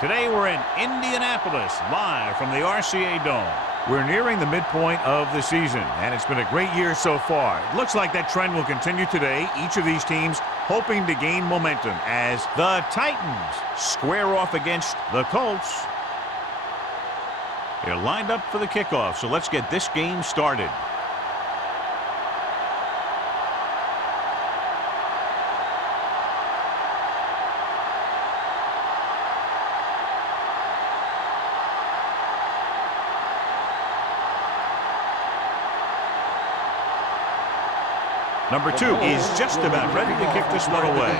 Today we're in Indianapolis, live from the RCA Dome. We're nearing the midpoint of the season, and it's been a great year so far. It looks like that trend will continue today. Each of these teams hoping to gain momentum as the Titans square off against the Colts. They're lined up for the kickoff, so let's get this game started. Number 2 is just about ready to kick this one away.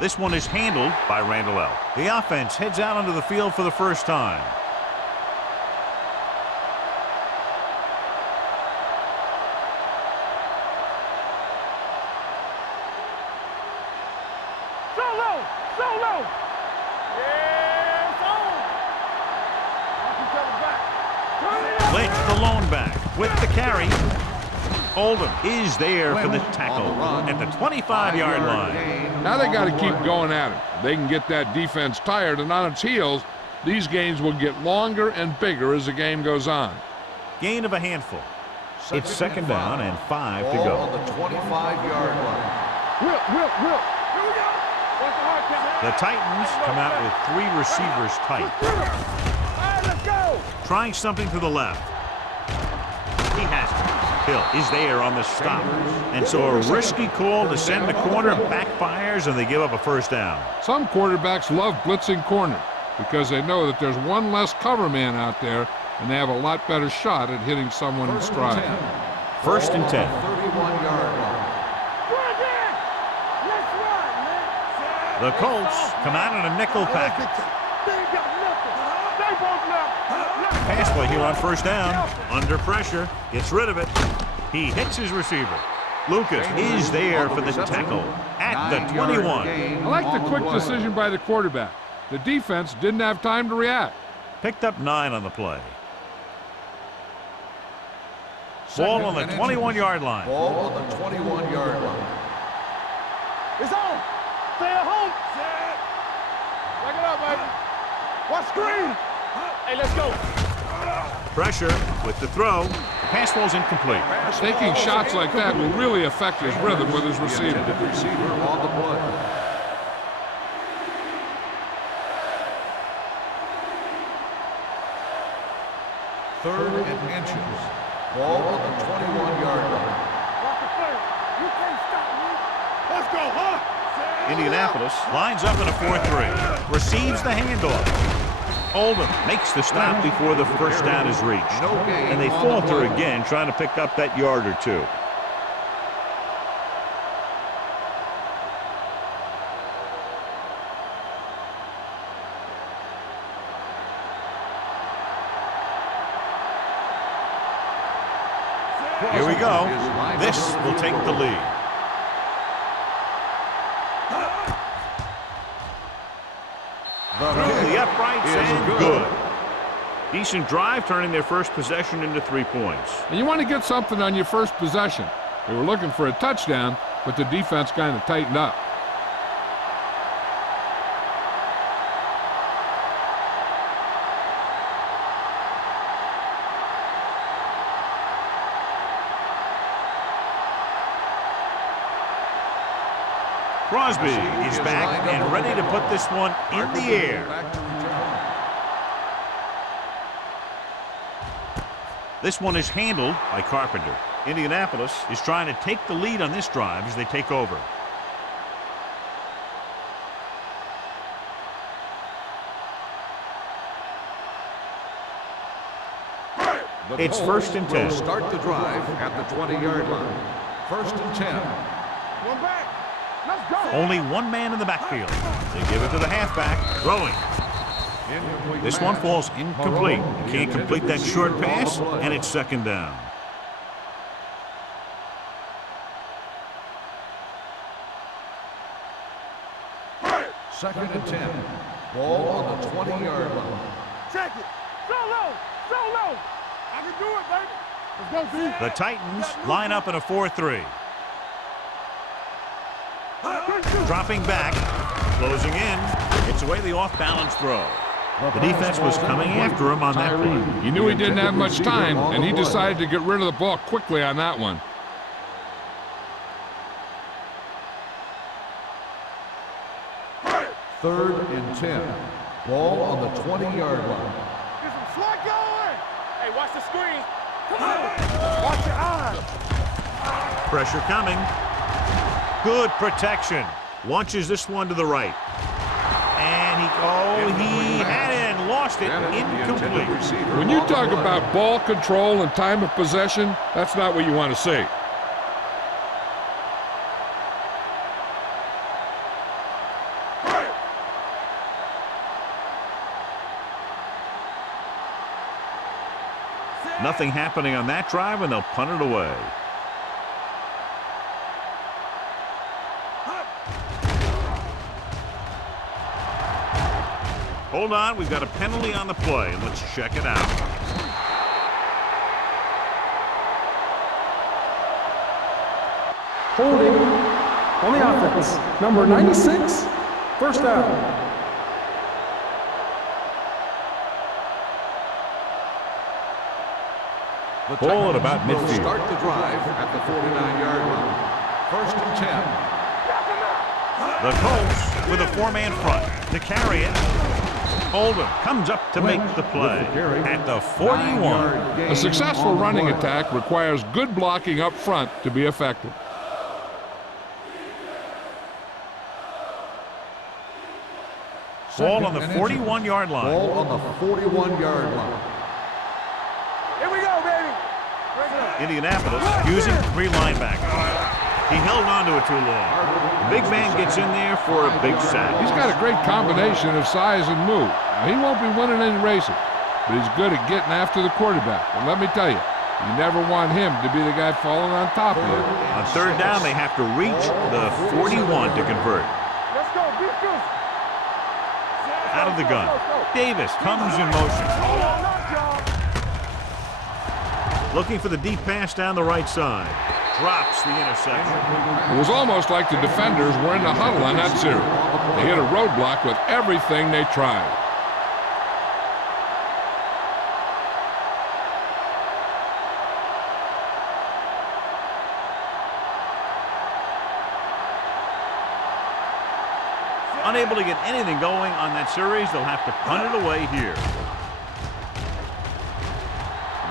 This one is handled by Randall. The offense heads out onto the field for the first time. Solo! Yeah, it's on! Lynch, the lone back, with the carry. Oldham is there for the tackle at the 25-yard line. Now they got to keep going at it. If they can get that defense tired and on its heels, these games will get longer and bigger as the game goes on. Gain of a handful. It's second down and 5 to go. On the 25-yard line. Will. The Titans come out with 3 receivers tight. Let's go! Trying something to the left. He has it. Hill is there on the stop. And so a risky call to send the corner backfires, and they give up a first down. Some quarterbacks love blitzing corner because they know that there's one less cover man out there, and they have a lot better shot at hitting someone in stride. First and 10. 31-yard line. The Colts come out in a nickel package. Pass play here on first down. Under pressure. Gets rid of it. He hits his receiver. Lucas is there for the tackle at the 21. I like the quick decision by the quarterback. The defense didn't have time to react. Picked up 9 on the play. Ball on the 21-yard line. Ball on the 21-yard line. It's on! Stay at home! Back it up, baby. Watch screen! Hey, let's go! Pressure with the throw. The pass ball's incomplete. Taking shots like that will really affect his rhythm with his receiver. Receiver on the play. Third and inches. Ball on the 21-yard line. Watch the play. You can't stop me. Let's go, huh? Indianapolis lines up in a 4-3. Receives the handoff. Oldham makes the stop before the first down is reached. And they falter again, trying to pick up that yard or two. Here we go. This will take the lead. Through the uprights and good. Decent drive, turning their first possession into 3 points. And you want to get something on your first possession. They were looking for a touchdown, but the defense kind of tightened up. Crosby is back and ready to put this one in the air. This one is handled by Carpenter. Indianapolis is trying to take the lead on this drive as they take over. It's first and 10. Start the drive at the 20-yard line. First and 10. One back. Let's go. Only one man in the backfield. They give it to the halfback. Throwing. This one falls incomplete. Can't complete that short pass, and it's second down. Second and 10. Ball on the 20-yard line. Check it. Solo! I can do it, baby. Let's go, B. The Titans line up in a 4-3. Dropping back, closing in. It's away the off-balance throw. The defense was coming after him on that play. He knew he didn't have much time, and he decided to get rid of the ball quickly on that one. Third and 10. Ball on the 20-yard line. Get some slack going. Hey, watch the screen. Come on. Watch your eyes. Pressure coming. Good protection. Launches this one to the right. And he had it and lost it. Incomplete. When you talk about ball control and time of possession, that's not what you want to see. Nothing happening on that drive, and they'll punt it away. Hold on, we've got a penalty on the play. Let's check it out. Holding on the offense. Number 96, first down. The Ball at Titans about will midfield. start the drive at the 49-yard line. First and 10. The Colts with a four-man front to carry it. Holden comes up to make the play at the 41. A successful running attack requires good blocking up front to be effective. Ball on the 41-yard line. Ball on the 41-yard line. Here we go, baby. Bring it up. Indianapolis using three linebackers. He held on to it too long. The big man gets in there for a big sack. He's got a great combination of size and move. Now, he won't be winning any races, but he's good at getting after the quarterback. And let me tell you, you never want him to be the guy falling on top of you. On third down, they have to reach the 41 to convert. Let's go, beat this. Out of the gun. Davis comes in motion. Hold on, y'all. Looking for the deep pass down the right side. Drops the interception. It was almost like the defenders were in the huddle on that series. They hit a roadblock with everything they tried. Unable to get anything going on that series, they'll have to punt it away here.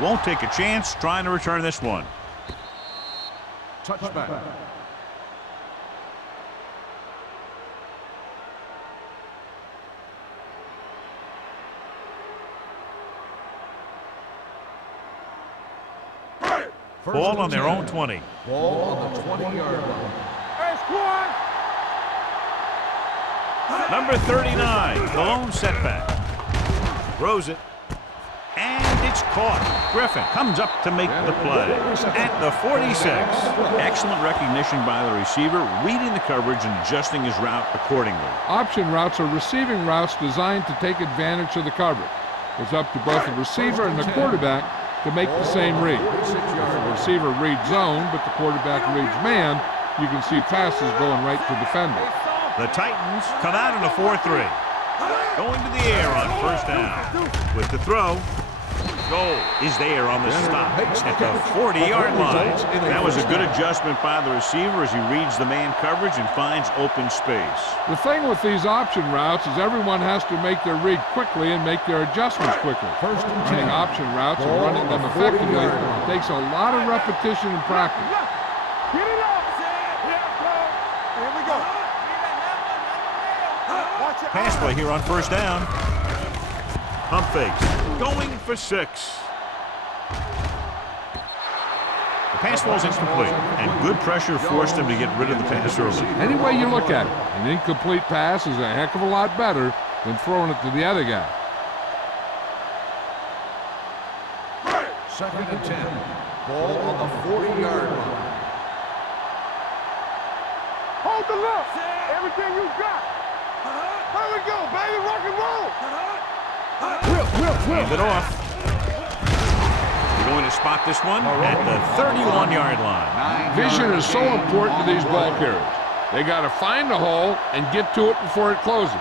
Won't take a chance trying to return this one. Touchback. Ball on their own 20. Ball on the 20-yard line. Hey, squad. Number 39, the lone setback. Throws it. And it's caught. Griffin comes up to make the play at the 46. Excellent recognition by the receiver, reading the coverage and adjusting his route accordingly. Option routes are receiving routes designed to take advantage of the coverage. It's up to both the receiver and the quarterback to make the same read. If the receiver reads zone, but the quarterback reads man, you can see passes going right to defenders. The Titans come out in a 4-3. Going to the air on first down. With the throw. Goal is there on the stop at the 40-yard line. That was a good adjustment by the receiver as he reads the man coverage and finds open space. The thing with these option routes is everyone has to make their read quickly and make their adjustments quickly. Running option routes and running them effectively takes a lot of repetition and practice. Get it up. Here we go. Watch your Pass play here on first down. Pump fake. Going for 6. The pass ball's incomplete, and good pressure forced him to get rid of the pass early. Any way you look at it, an incomplete pass is a heck of a lot better than throwing it to the other guy. Second and 10. Ball on the 40-yard line. Hold the look. Everything you got. Here we go, baby. Rock and roll. Hand it off. They're going to spot this one at the 31-yard line. Vision is so important to these ball carriers. They got to find the hole and get to it before it closes.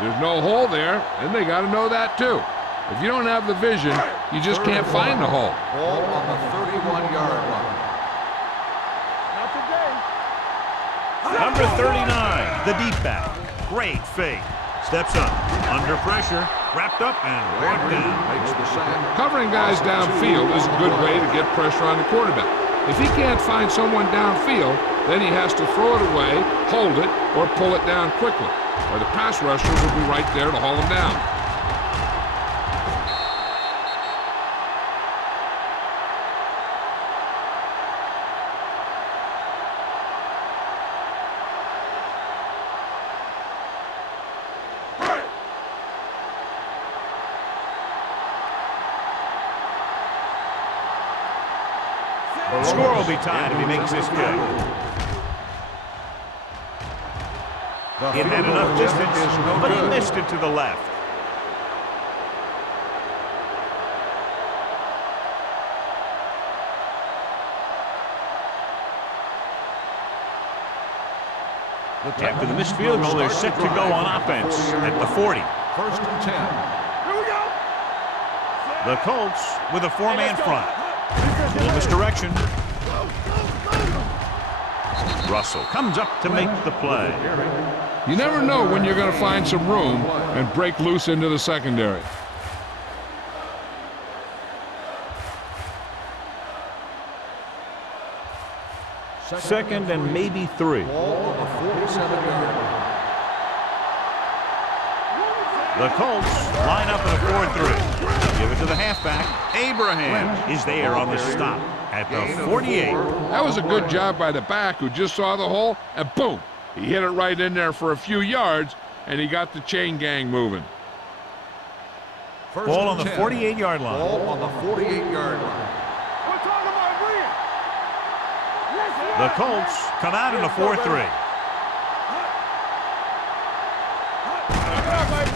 There's no hole there, and they got to know that too. If you don't have the vision, you just can't find the hole. Ball on the 31-yard line. Not today. Number 39, the deep back. Great fake. Steps up, under pressure, wrapped up and brought down. Makes the sack. Covering guys downfield is a good way to get pressure on the quarterback. If he can't find someone downfield, then he has to throw it away, hold it, or pull it down quickly, or the pass rushers will be right there to haul him down. The score will be tied if he makes this kick. It had enough distance, but he missed it to the left. After the missed field goal, they're set to go on offense at the 40. First and 10. Here we go. The Colts with a four-man front. A little misdirection. Russell comes up to make the play. You never know when you're going to find some room and break loose into the secondary. Second and maybe 3. Ball on the 47-yard line. The Colts line up in a 4-3. Give it to the halfback. Abraham is there on the stop at the 48. That was a good job by the back who just saw the hole, and boom, he hit it right in there for a few yards, and he got the chain gang moving. First Ball on and the 10. 48-yard line. Ball on the 48-yard line. We're talking about bring it. The Colts come out in a 4-3.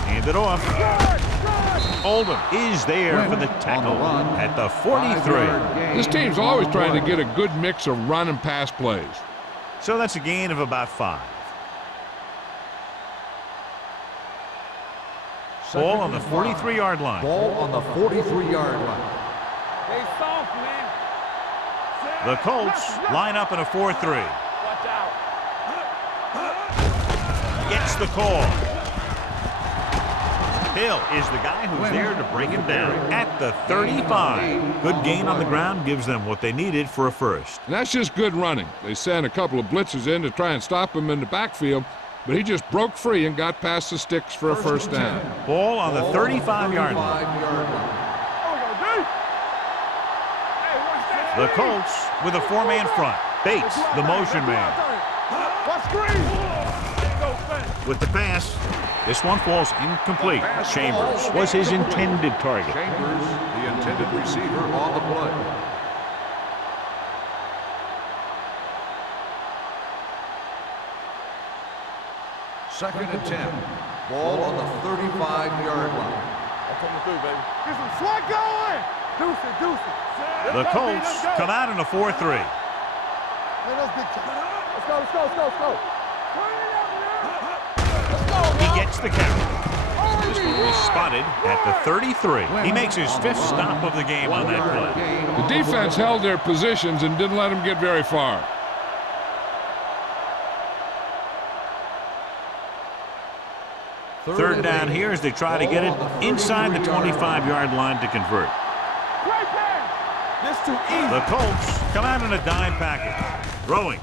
Hand it off. Oldham is there for the tackle at the 43. This team's always trying to get a good mix of run and pass plays. So that's a gain of about 5. Ball on the 43-yard line. Ball on the 43-yard line. They soft, man. The Colts line up in a 4-3. Watch out. Gets the call. Hill is the guy who's there to break him down at the 35. Good gain on the ground gives them what they needed for a first. And that's just good running. They sent a couple of blitzes in to try and stop him in the backfield, but he just broke free and got past the sticks for a first down. Ball on the 35-yard line. The Colts with a four-man front. Bates, the motion man. What screen? With the pass, this one falls incomplete. Chambers was his intended target. Chambers, the intended receiver on the play. Second and 10. Ball on the 35-yard line. I'm coming through, baby. Get some swag going. Deuce it. The Colts come out in a 4-3. Let's go. He gets the carry. This one was spotted at the 33. He makes his 5th stop of the game on that play. The defense held their positions and didn't let him get very far. Third down here as they try to get it inside the 25-yard line to convert. Great pass. This too easy. The Colts come out in a dime package. Throwing.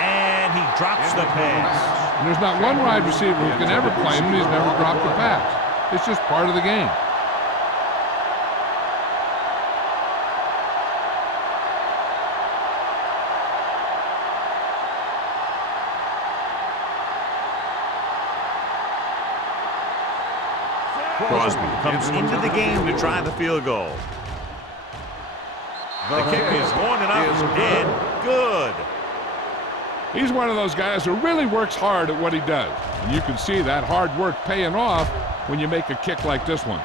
And he drops the pass. And there's not one wide receiver who can ever claim he's never dropped a pass. It's just part of the game. Crosby comes into the game to try the field goal. The kick is going up and good. He's one of those guys who really works hard at what he does. And you can see that hard work paying off when you make a kick like this one.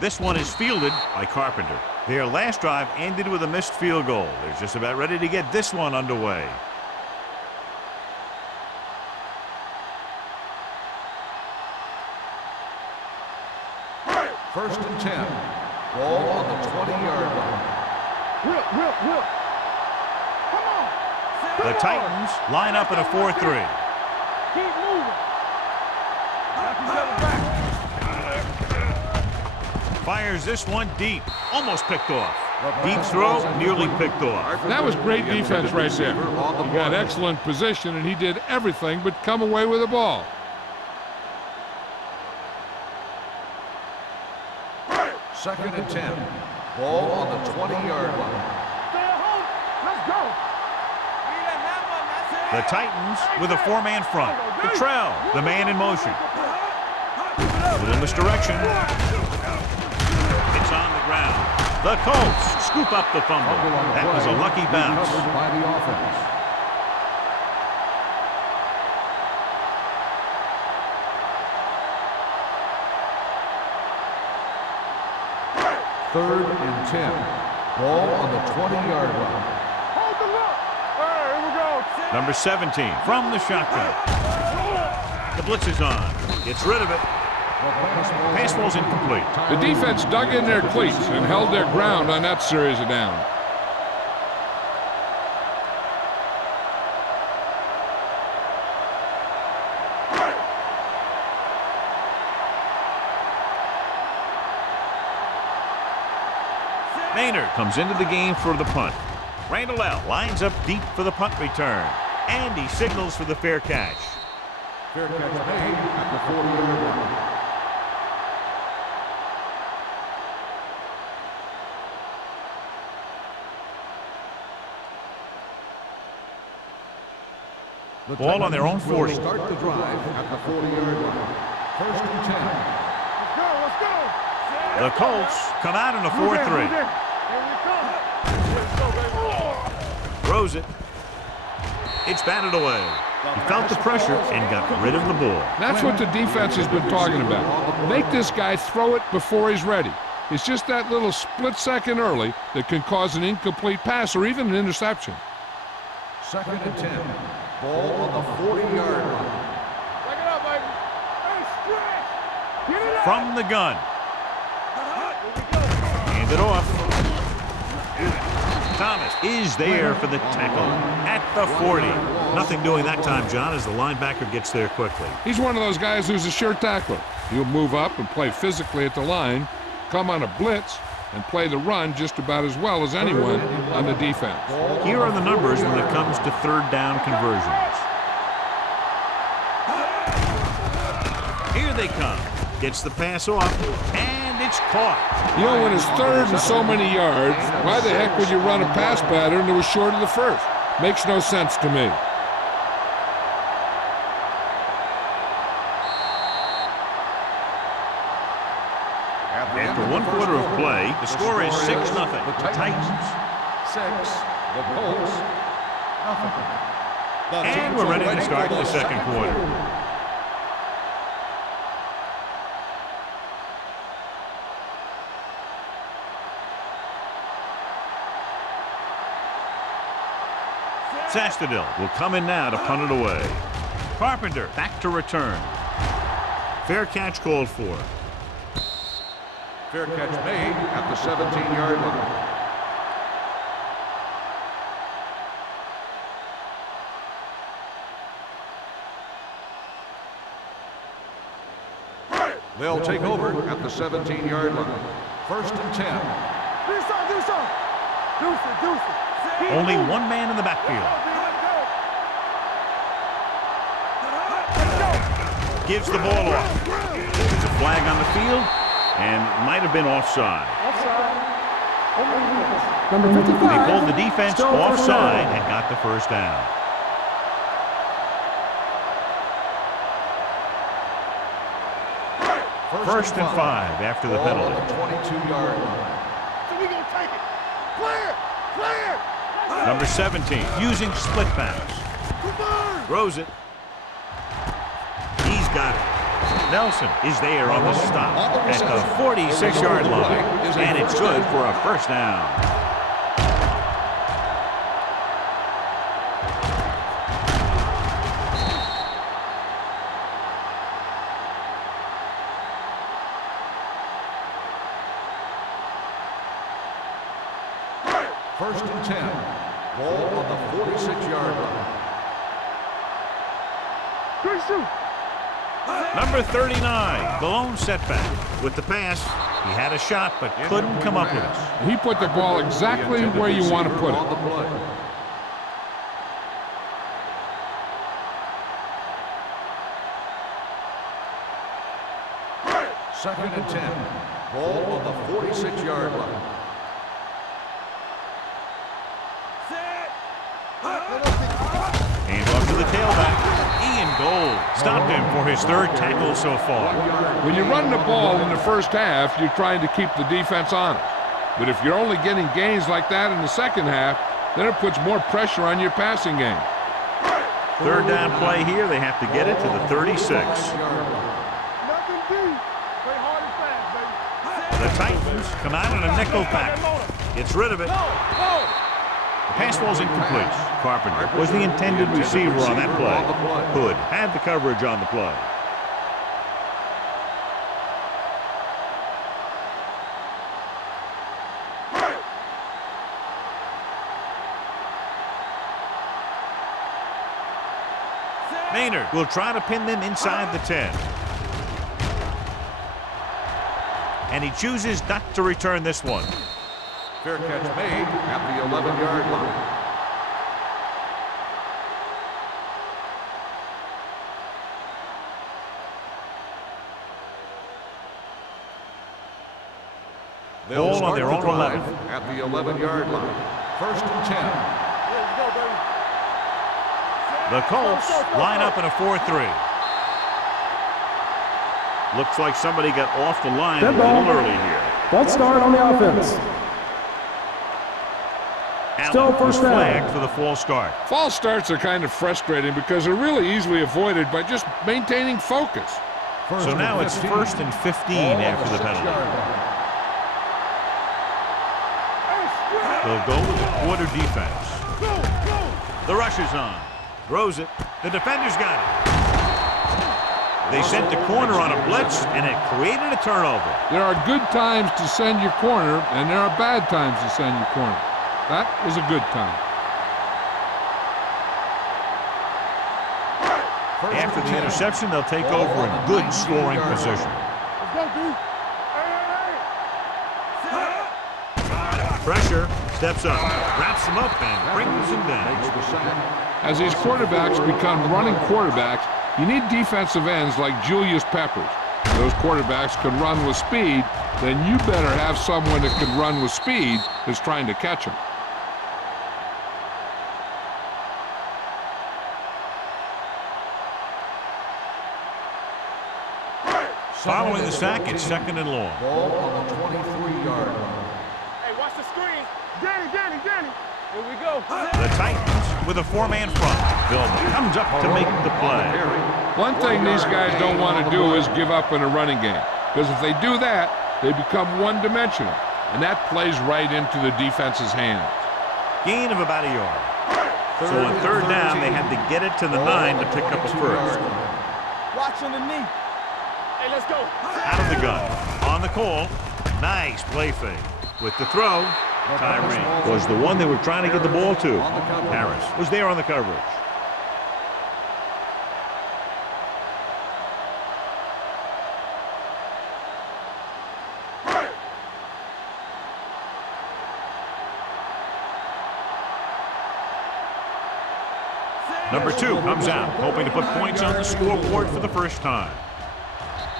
This one is fielded by Carpenter. Their last drive ended with a missed field goal. They're just about ready to get this one underway. First and 10. Ball on the 20-yard line. Whip. Come on. The Titans line up in a 4-3. Keep moving. Fires this one deep. Almost picked off. Deep throw, nearly picked off. That was great defense right there. He got excellent position, and he did everything but come away with the ball. Second and 10. Ball on the 20-yard line. Stay at home. Let's go. The Titans with a 4-man front. Cottrell, the man in motion. A little misdirection. It's on the ground. The Colts scoop up the fumble. That was a lucky bounce. By the offense. Third and 10. Ball on the 20-yard line. Hold the look. All right, here we go. Number 17 from the shotgun. The blitz is on. Gets rid of it. Pass ball's incomplete. The defense dug in their cleats and held their ground on that series of downs. Maynard comes into the game for the punt. Randall lines up deep for the punt return. And he signals for the fair catch. Fair catch made at the 40-yard line. Ball on their own 40. Start the drive at the 40-yard line. First and 10. Let's go. The Colts come out in a 4-3. Here we come. Let's go, baby. Throws it. It's batted away. He felt the pressure and got rid of the ball. That's what the defense has been talking about. Make this guy throw it before he's ready. It's just that little split second early that can cause an incomplete pass or even an interception. Second and 10. Ball on the 40-yard line. Back it up, baby. Hey, stretch. Get it up. From the gun. Here we go. Hand it off. Thomas is there for the tackle at the 40. Nothing doing that time, John, as the linebacker gets there quickly. He's one of those guys who's a sure tackler. He'll move up and play physically at the line, come on a blitz, and play the run just about as well as anyone on the defense. Here are the numbers when it comes to third down conversions. Here they come. Gets the pass off, and it's caught. You know, when it's third and so many yards, why the heck would you run a pass pattern that was short of the first? Makes no sense to me. After 1 quarter of play, the score is 6-0. The Titans 6, the Colts nothing. And we're ready to start the second quarter. Sastadil will come in now to punt it away. Carpenter back to return. Fair catch called for. Fair catch made at the 17-yard line. They'll take over at the 17-yard line. First and 10. Do something. Deuce it. Only one man in the backfield. Gives the ball off. There's a flag on the field and might have been offside. Number 55. They pulled the defense Still first offside down. and got the first down. First and 5 after the Ball penalty. on the 22-yard line. So we gonna take it. Clear. Number 17 using split pass. Throws it. He's got it. Nelson is there on the stop at the 46-yard line, and it's good for a first down. First and 10. Ball on the 46-yard line. Number 39, the lone setback. With the pass, he had a shot but couldn't come up with it. He put the ball exactly where you want to put it. Second and 10. Ball on the 46-yard line. Hands off to the tailback. Ian Gold stopped him for his third tackle so far. When you run the ball in the first half, you're trying to keep the defense honest. But if you're only getting gains like that in the second half, then it puts more pressure on your passing game. Third down play here. They have to get it to the 36. The Titans come out in a nickel pack. Gets rid of it. The pass ball's incomplete. Carpenter was the intended receiver on that play. Hood had the coverage on the play. Maynard will try to pin them inside the 10. And he chooses not to return this one. Fair catch made at the 11-yard line. Ball on their own 11. At the 11-yard line. First and 10. The Colts line up in a 4-3. Looks like somebody got off the line a little early here. False start on the offense. Still first down. Flagged for the false start. False starts are kind of frustrating because they're really easily avoided by just maintaining focus. So now it's 1st and 15 after the penalty. They'll go with the quarter defense. The rush is on. Throws it. The defender's got it. They sent the corner on a blitz, and it created a turnover. There are good times to send your corner, and there are bad times to send your corner. That was a good time. After the interception, they'll take over in good scoring position. Pressure, steps up, wraps him up, and brings him down. As these quarterbacks become running quarterbacks, you need defensive ends like Julius Peppers. If those quarterbacks can run with speed, then you better have someone that can run with speed that's trying to catch them. Following the sack, it's 2nd and long. Ball on the 23-yard line. Hey, watch the screen. Danny. Here we go. The Titans with a 4-man front. Bill comes up to make the play. One thing these guys don't want to do is give up in a running game, because if they do that, they become one-dimensional, and that plays right into the defense's hands. Gain of about a yard. So on 3rd down, they had to get it to the 9 to pick up a first. Watch on the knee. Hey, let's go. Out of the gun. On the call. Nice play fake. With the throw, Tyree was the one they were trying to get the ball to. Harris was there on the coverage. Number 2 comes out, hoping to put points on the scoreboard for the first time.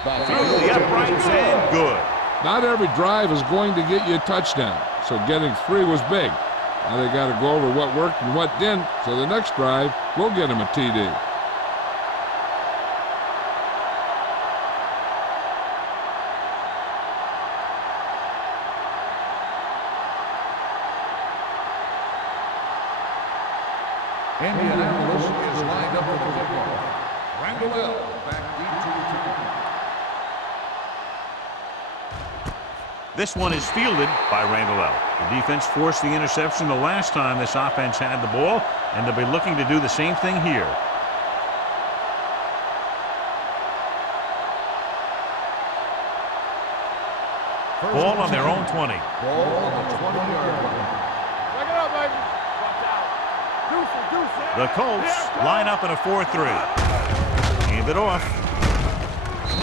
Through the uprights and good. Not every drive is going to get you a touchdown, so getting 3 was big. Now they got to go over what worked and what didn't, so the next drive will get them a TD. Indianapolis is lined up for the kickoff. Randall back deep to return. This one is fielded by Randall L. The defense forced the interception the last time this offense had the ball, and they'll be looking to do the same thing here. Ball on their own 20. Ball on the 20-yard line. Check it out, baby. Watch out. Deuce it. The Colts line up in a 4-3. Hand it off.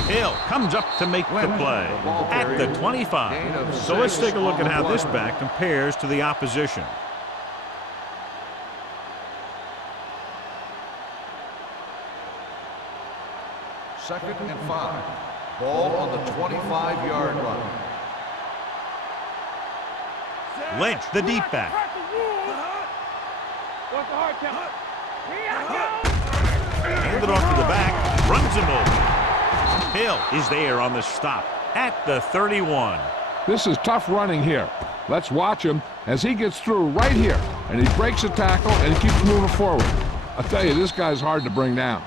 Hill comes up to make the play at the 25. So let's take a look at how this back compares to the opposition. Second and 5. Ball on the 25-yard line. Lynch, the deep back. What's the hard count? Hand it off to the back. Runs him over. Hill is there on the stop at the 31. This is tough running here. Let's watch him as he gets through right here. And he breaks a tackle and he keeps moving forward. I tell you, this guy's hard to bring down.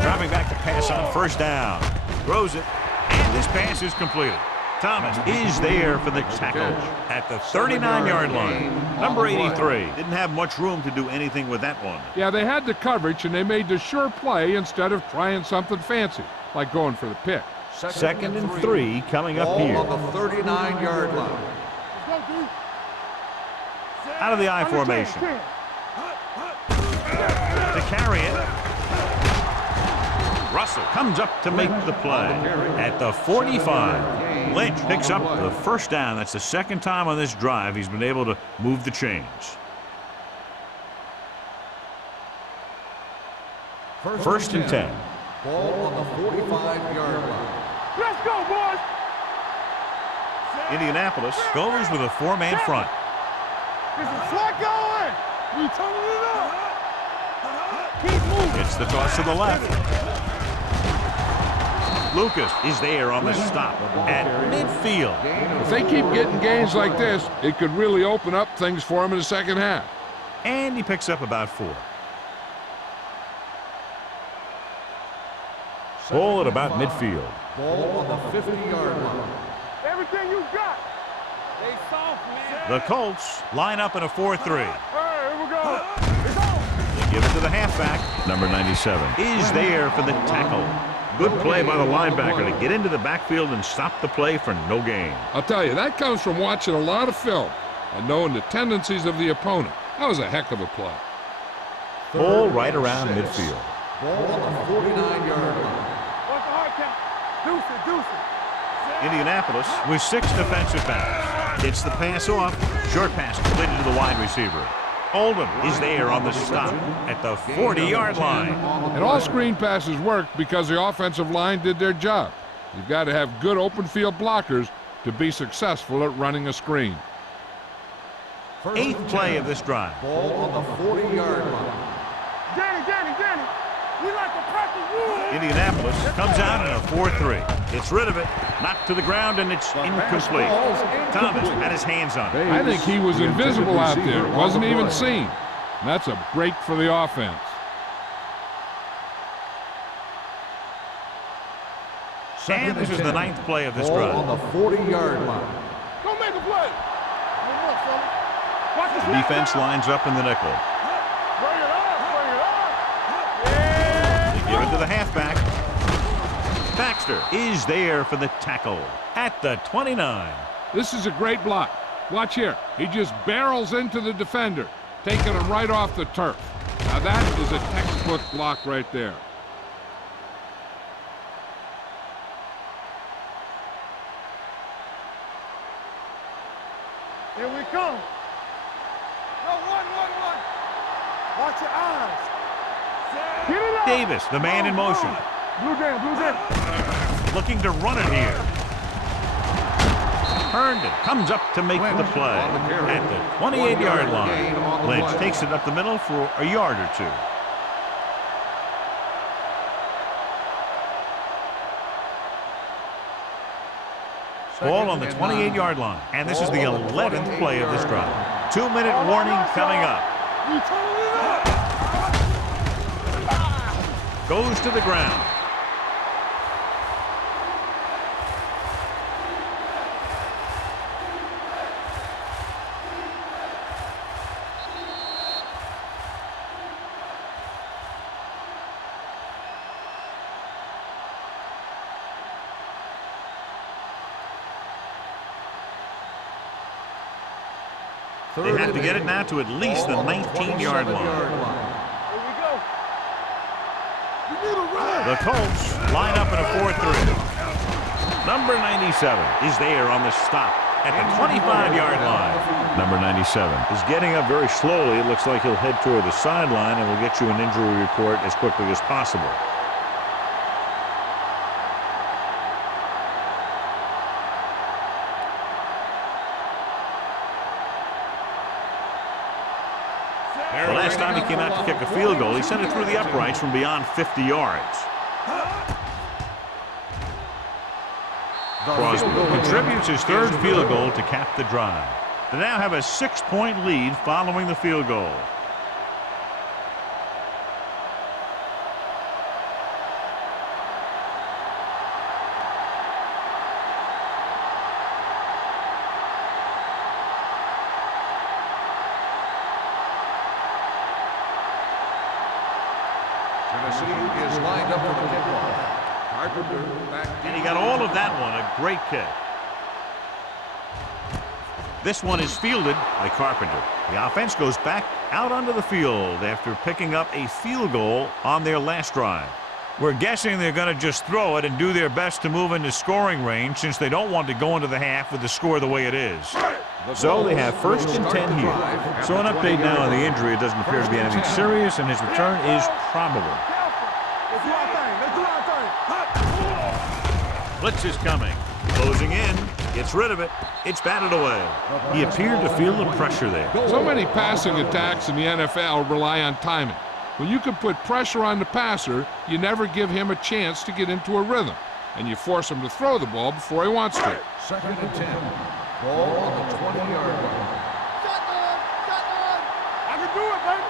Dropping back to pass on first down. Throws it, and this pass is completed. Thomas is there for the tackle at the 39-yard line. Number 83 didn't have much room to do anything with that one. Yeah, they had the coverage, and they made the sure play instead of trying something fancy, like going for the pick. Second and 3 coming up here. Ball on the 39-yard line. Out of the I formation. To carry it. Russell comes up to make the play at the 45. Lynch picks up the first down. That's the second time on this drive he's been able to move the chains. First and 10. Ball on the 45-yard line. Let's go, boys. Indianapolis goes with a four-man front. This is slot going. We turning it up. Keep moving. It's the toss to the left. Lucas is there on the stop at midfield. If they keep getting gains like this, it could really open up things for him in the second half. And he picks up about 4. Ball at about midfield. Ball on the 50-yard line. Everything you got. They soft, man. The Colts line up in a 4-3. All right, here we go. It's on. They give it to the halfback. Number 97 is there for the tackle. Good play by the linebacker to get into the backfield and stop the play for no gain. I'll tell you, that comes from watching a lot of film and knowing the tendencies of the opponent. That was a heck of a play. Ball right around midfield. Ball on the 49-yard line. What's the hard count? Deuce it. Indianapolis with 6 defensive backs. Gets the pass off. Short pass completed to the wide receiver. Oldham is there on the stop at the 40-yard line. And all screen passes worked because the offensive line did their job. You've got to have good open field blockers to be successful at running a screen. 8th play of this drive. Ball on the 40-yard line. Danny. We like to practice wood. Indianapolis comes out in a 4-3. Gets rid of it, knocked to the ground, and it's incomplete. Thomas had his hands on it. I think he was invisible out there. Wasn't even seen. And that's a break for the offense. And this is the 9th play of this Ball drive. on the 40-yard line. Don't make a play. Watch this. Defense lines up in the nickel. Bring it on. They give it to the halfback. Baxter is there for the tackle at the 29. This is a great block. Watch here. He just barrels into the defender, taking him right off the turf. Now that is a textbook block right there. Here we come. No, one. Watch your eyes. Get it up. Davis, the man in motion. Blue down. Looking to run it here. Herndon comes up to make the play at the 28-yard line. Lynch takes it up the middle for a yard or 2. Ball on the 28-yard line. And this is the 11th play of this drive. 2-minute warning coming up. Goes to the ground. They have to get it now to at least the 19-yard line. The Colts line up in a 4-3. Number 97 is there on the stop at the 25-yard line. Number 97 is getting up very slowly. It looks like he'll head toward the sideline, and we'll get you an injury report as quickly as possible. The last time he came out to kick a field goal, he sent it through the uprights from beyond 50 yards. Crosby contributes his third field goal to cap the drive. They now have a 6-point lead following the field goal. Tennessee is lined up for the kickoff. Carpenter back. And he got all of that one. A great kick. This one is fielded by Carpenter. The offense goes back out onto the field after picking up a field goal on their last drive. We're guessing they're going to just throw it and do their best to move into scoring range since they don't want to go into the half with the score the way it is. So they have 1st and 10 here. So an update now on the injury. It doesn't appear to be anything serious, and his return is probable. Blitz is coming. Closing in. Gets rid of it. It's batted away. He appeared to feel the pressure there. So many passing attacks in the NFL rely on timing. When you can put pressure on the passer, you never give him a chance to get into a rhythm, and you force him to throw the ball before he wants to. 2nd and 10. Ball on the 20-yard line. I can do it, baby.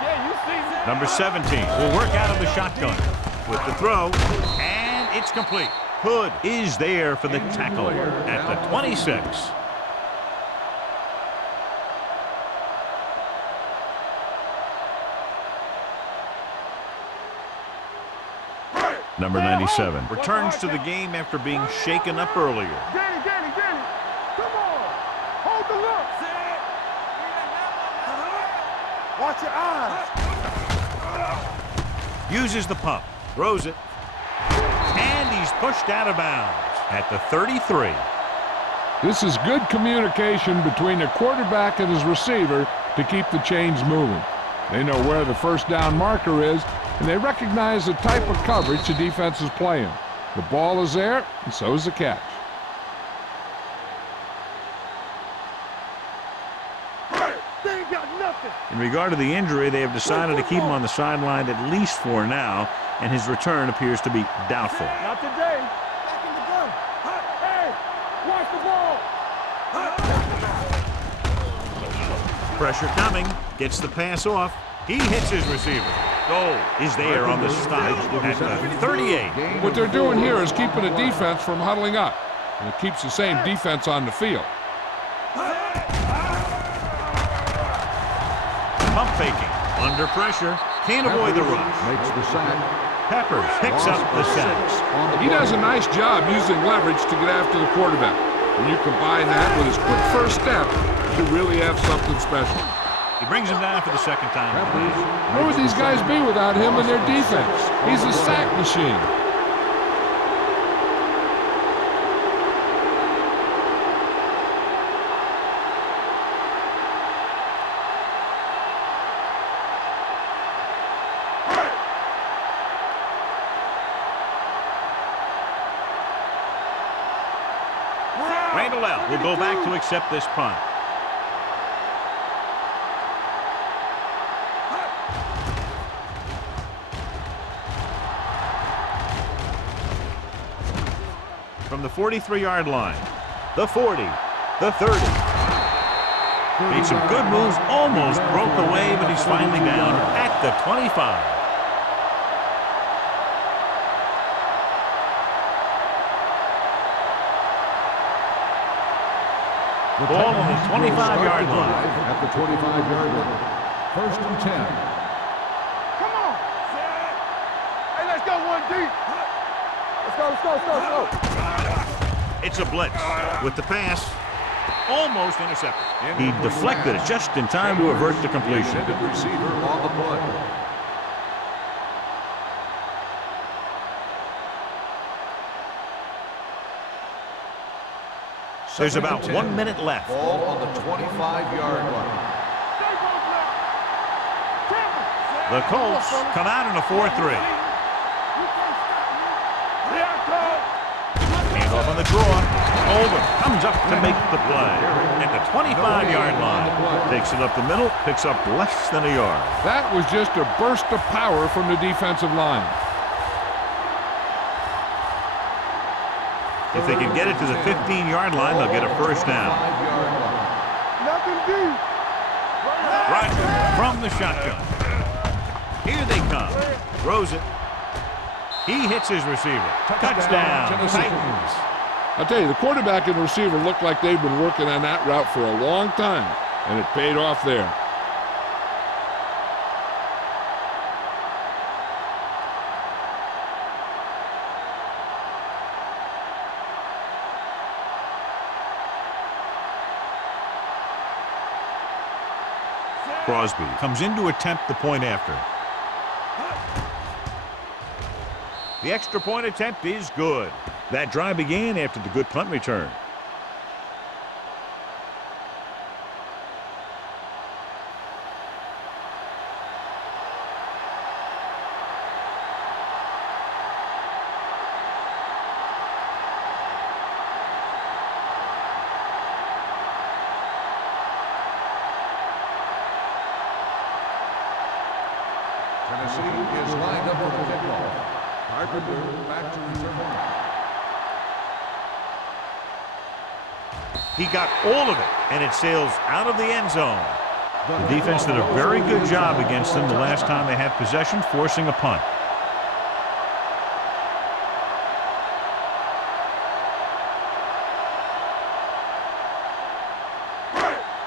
Yeah, you see that. Number 17 will work out of the shotgun with the throw, and it's complete. Hood is there for the tackle at the 26. Number 97 returns to the game after being shaken up earlier. Danny. Come on. Hold the look. Watch your eyes. Uses the pump. Throws it. And he's pushed out of bounds at the 33. This is good communication between the quarterback and his receiver to keep the chains moving. They know where the first down marker is, and they recognize the type of coverage the defense is playing. The ball is there, and so is the catch. They ain't got nothing. In regard to the injury, they have decided to keep him on the sideline at least for now, and his return appears to be doubtful. Not today. Back in the gun. Hey, watch the ball. Pressure coming. Gets the pass off. He hits his receiver. Goal is there on the stop at the 38. What they're doing here is keeping the defense from huddling up, and it keeps the same defense on the field. Pump faking. Under pressure. Can't avoid the rush. Makes the sack. Peppers picks up the sack. He does a nice job using leverage to get after the quarterback. When you combine that with his quick first step, you really have something special. He brings him down for the second time. Where would these guys be without him and their defense? He's a sack machine. Randall L. will go back to accept this punt. From the 43-yard line, the 40, the 30. Made some good moves, almost broke away, but he's finally down at the 25. Ball on the 25-yard line. At the 25-yard line. 1st and 10. Come on. Hey, let's go 1 deep. Let's go. It's a blitz with the pass. Almost intercepted. He deflected it just in time to avert the completion. Intended receiver on the play. There's about 1 minute left. Ball on the 25-yard line. The Colts come out in a 4-3. Hand off on the draw. Over. Comes up to make the play. At the 25-yard line. Takes it up the middle. Picks up less than a yard. That was just a burst of power from the defensive line. If they can get it to the 15-yard line, they'll get a first down. Nothing deep. Rodgers from the shotgun. Here they come. Throws it. He hits his receiver. Touchdown, Titans. I'll tell you, the quarterback and the receiver looked like they've been working on that route for a long time, and it paid off there. Crosby comes in to attempt the point after. The extra point attempt is good. That drive began after the good punt return. Tennessee is lined up for the kickoff. Carpenter back to return. He got all of it, and it sails out of the end zone. The defense did a very good job against them the last time they had possession, forcing a punt.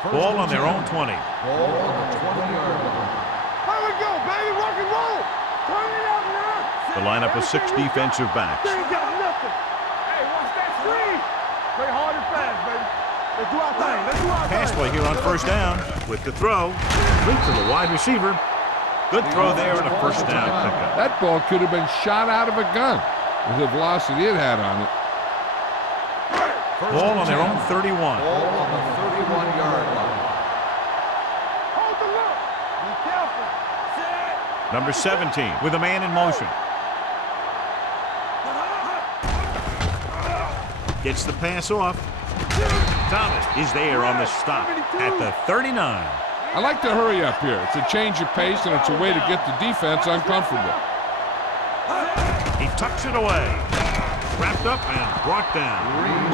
Ball on their own 20. Ball on the 20-yard line. Here we go, baby. Rock and roll. Turn it up now. The lineup of 6 defensive backs. They ain't got nothing. Hey, watch that screen. Play hard and fast, baby. Let's do our thing. Let's do our Pass thing. play here on first down with the throw. Complete to the wide receiver. Good throw there and a first down pickup. That ball could have been shot out of a gun with the velocity it had on it. Ball on their own 31. Ball on the 31-yard line. Hold the look. Be careful. Set. Number 17 with a man in motion. Gets the pass off. Thomas is there on the stop at the 39. I like to hurry up here. It's a change of pace, and it's a way to get the defense uncomfortable. He tucks it away. Wrapped up and brought down.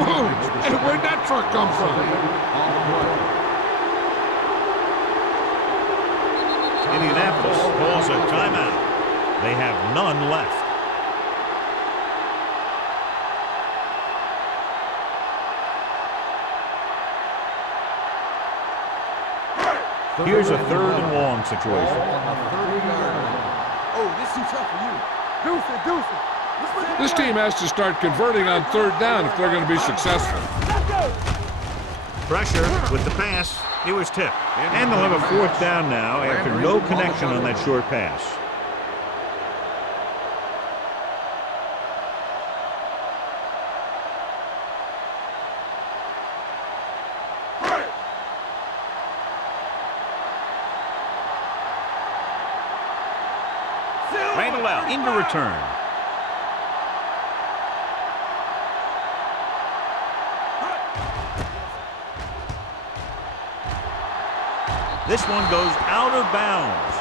Boom! Hey, where'd that truck come from? Indianapolis calls a timeout. They have none left. Here's a 3rd and long situation. On the 30-yard line. Oh, this too tough for you. Deuce it, deuce it. This team has to start converting on 3rd down if they're going to be successful. Pressure with the pass. It was tipped. And they'll have a 4th down now after no connection on that short pass. Randall out into return. This one goes out of bounds.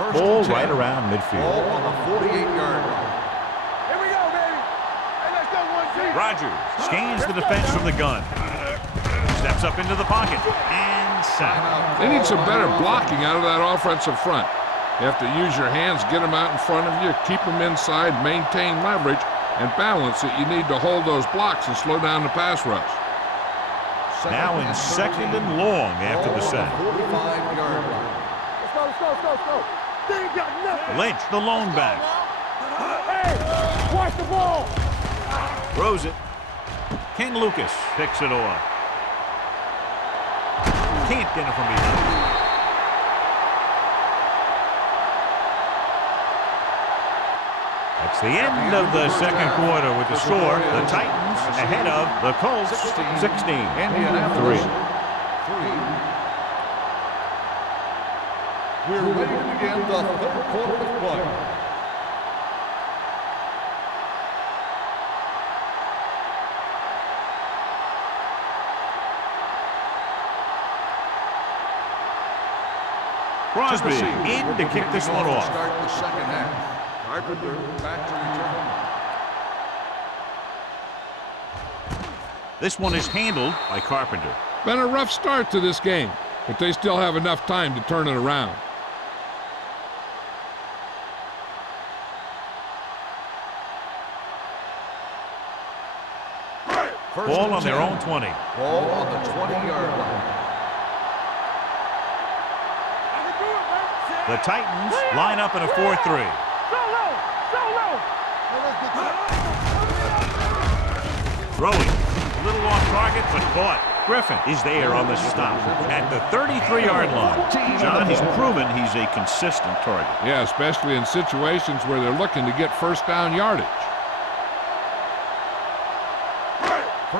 First Ball and 10. right around midfield. Ball on the 48-yard line. Here we go, baby. Hey, let's go, 1-2. Rogers scans the defense from the gun. Steps up into the pocket and sack. They need some better blocking out of that offensive front. You have to use your hands, get them out in front of you, keep them inside, maintain leverage, and balance it. You need to hold those blocks and slow down the pass rush. Now in second and long after the sack. 45-yard line. Let's go, let's go, let's go, let's go. They ain't got nothing. Lynch, the lone back. Hey, watch the ball. Throws it. Ken Lucas picks it off. Can't get it from behind. That's the end of the second quarter with the score. The Titans ahead of the Colts 16. Indianapolis 3. We're ready to begin the third quarter of play. Crosby in to kick this one off. Start the second half. Carpenter back to return. This one is handled by Carpenter. Been a rough start to this game, but they still have enough time to turn it around. Ball on their own 20. Ball on the 20-yard line. The Titans line up in a 4-3. Throwing. A little off target, but caught. Griffin is there on the stop at the 33-yard line. John, he's proven he's a consistent target. Yeah, especially in situations where they're looking to get first down yardage.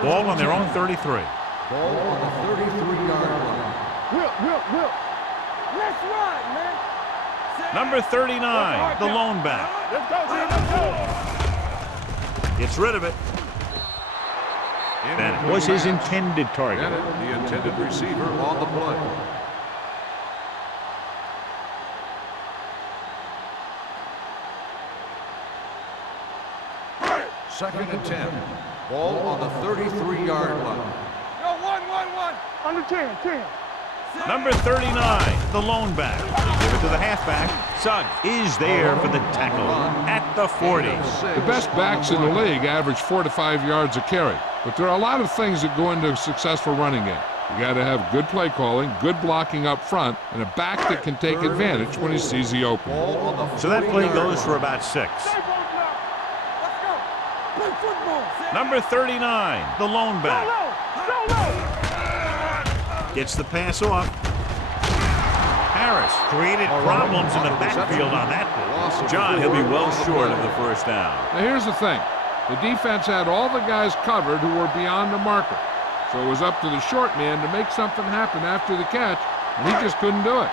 Ball on their own 33. Ball on the 33-yard line. Will. Let's run, man. Number 39, the lone back. Let's go, let's go. Gets rid of it. Bennett was his intended target. Bennett, the intended receiver on the play. Second and 10. Ball on the 33-yard line. Yo, 1. Under 10. Number 39, the lone back. They give it to the halfback. Suggs is there for the tackle at the 40. The best backs in the league average 4 to 5 yards a carry, but there are a lot of things that go into a successful running game. You got to have good play calling, good blocking up front, and a back that can take advantage when he sees the opening. So that play goes for about 6. Number 39, the lone back. Gets the pass off. Harris created problems in the backfield on that play. John, he'll be well short of the first down. Now here's the thing. The defense had all the guys covered who were beyond the marker. So it was up to the short man to make something happen after the catch, and he just couldn't do it.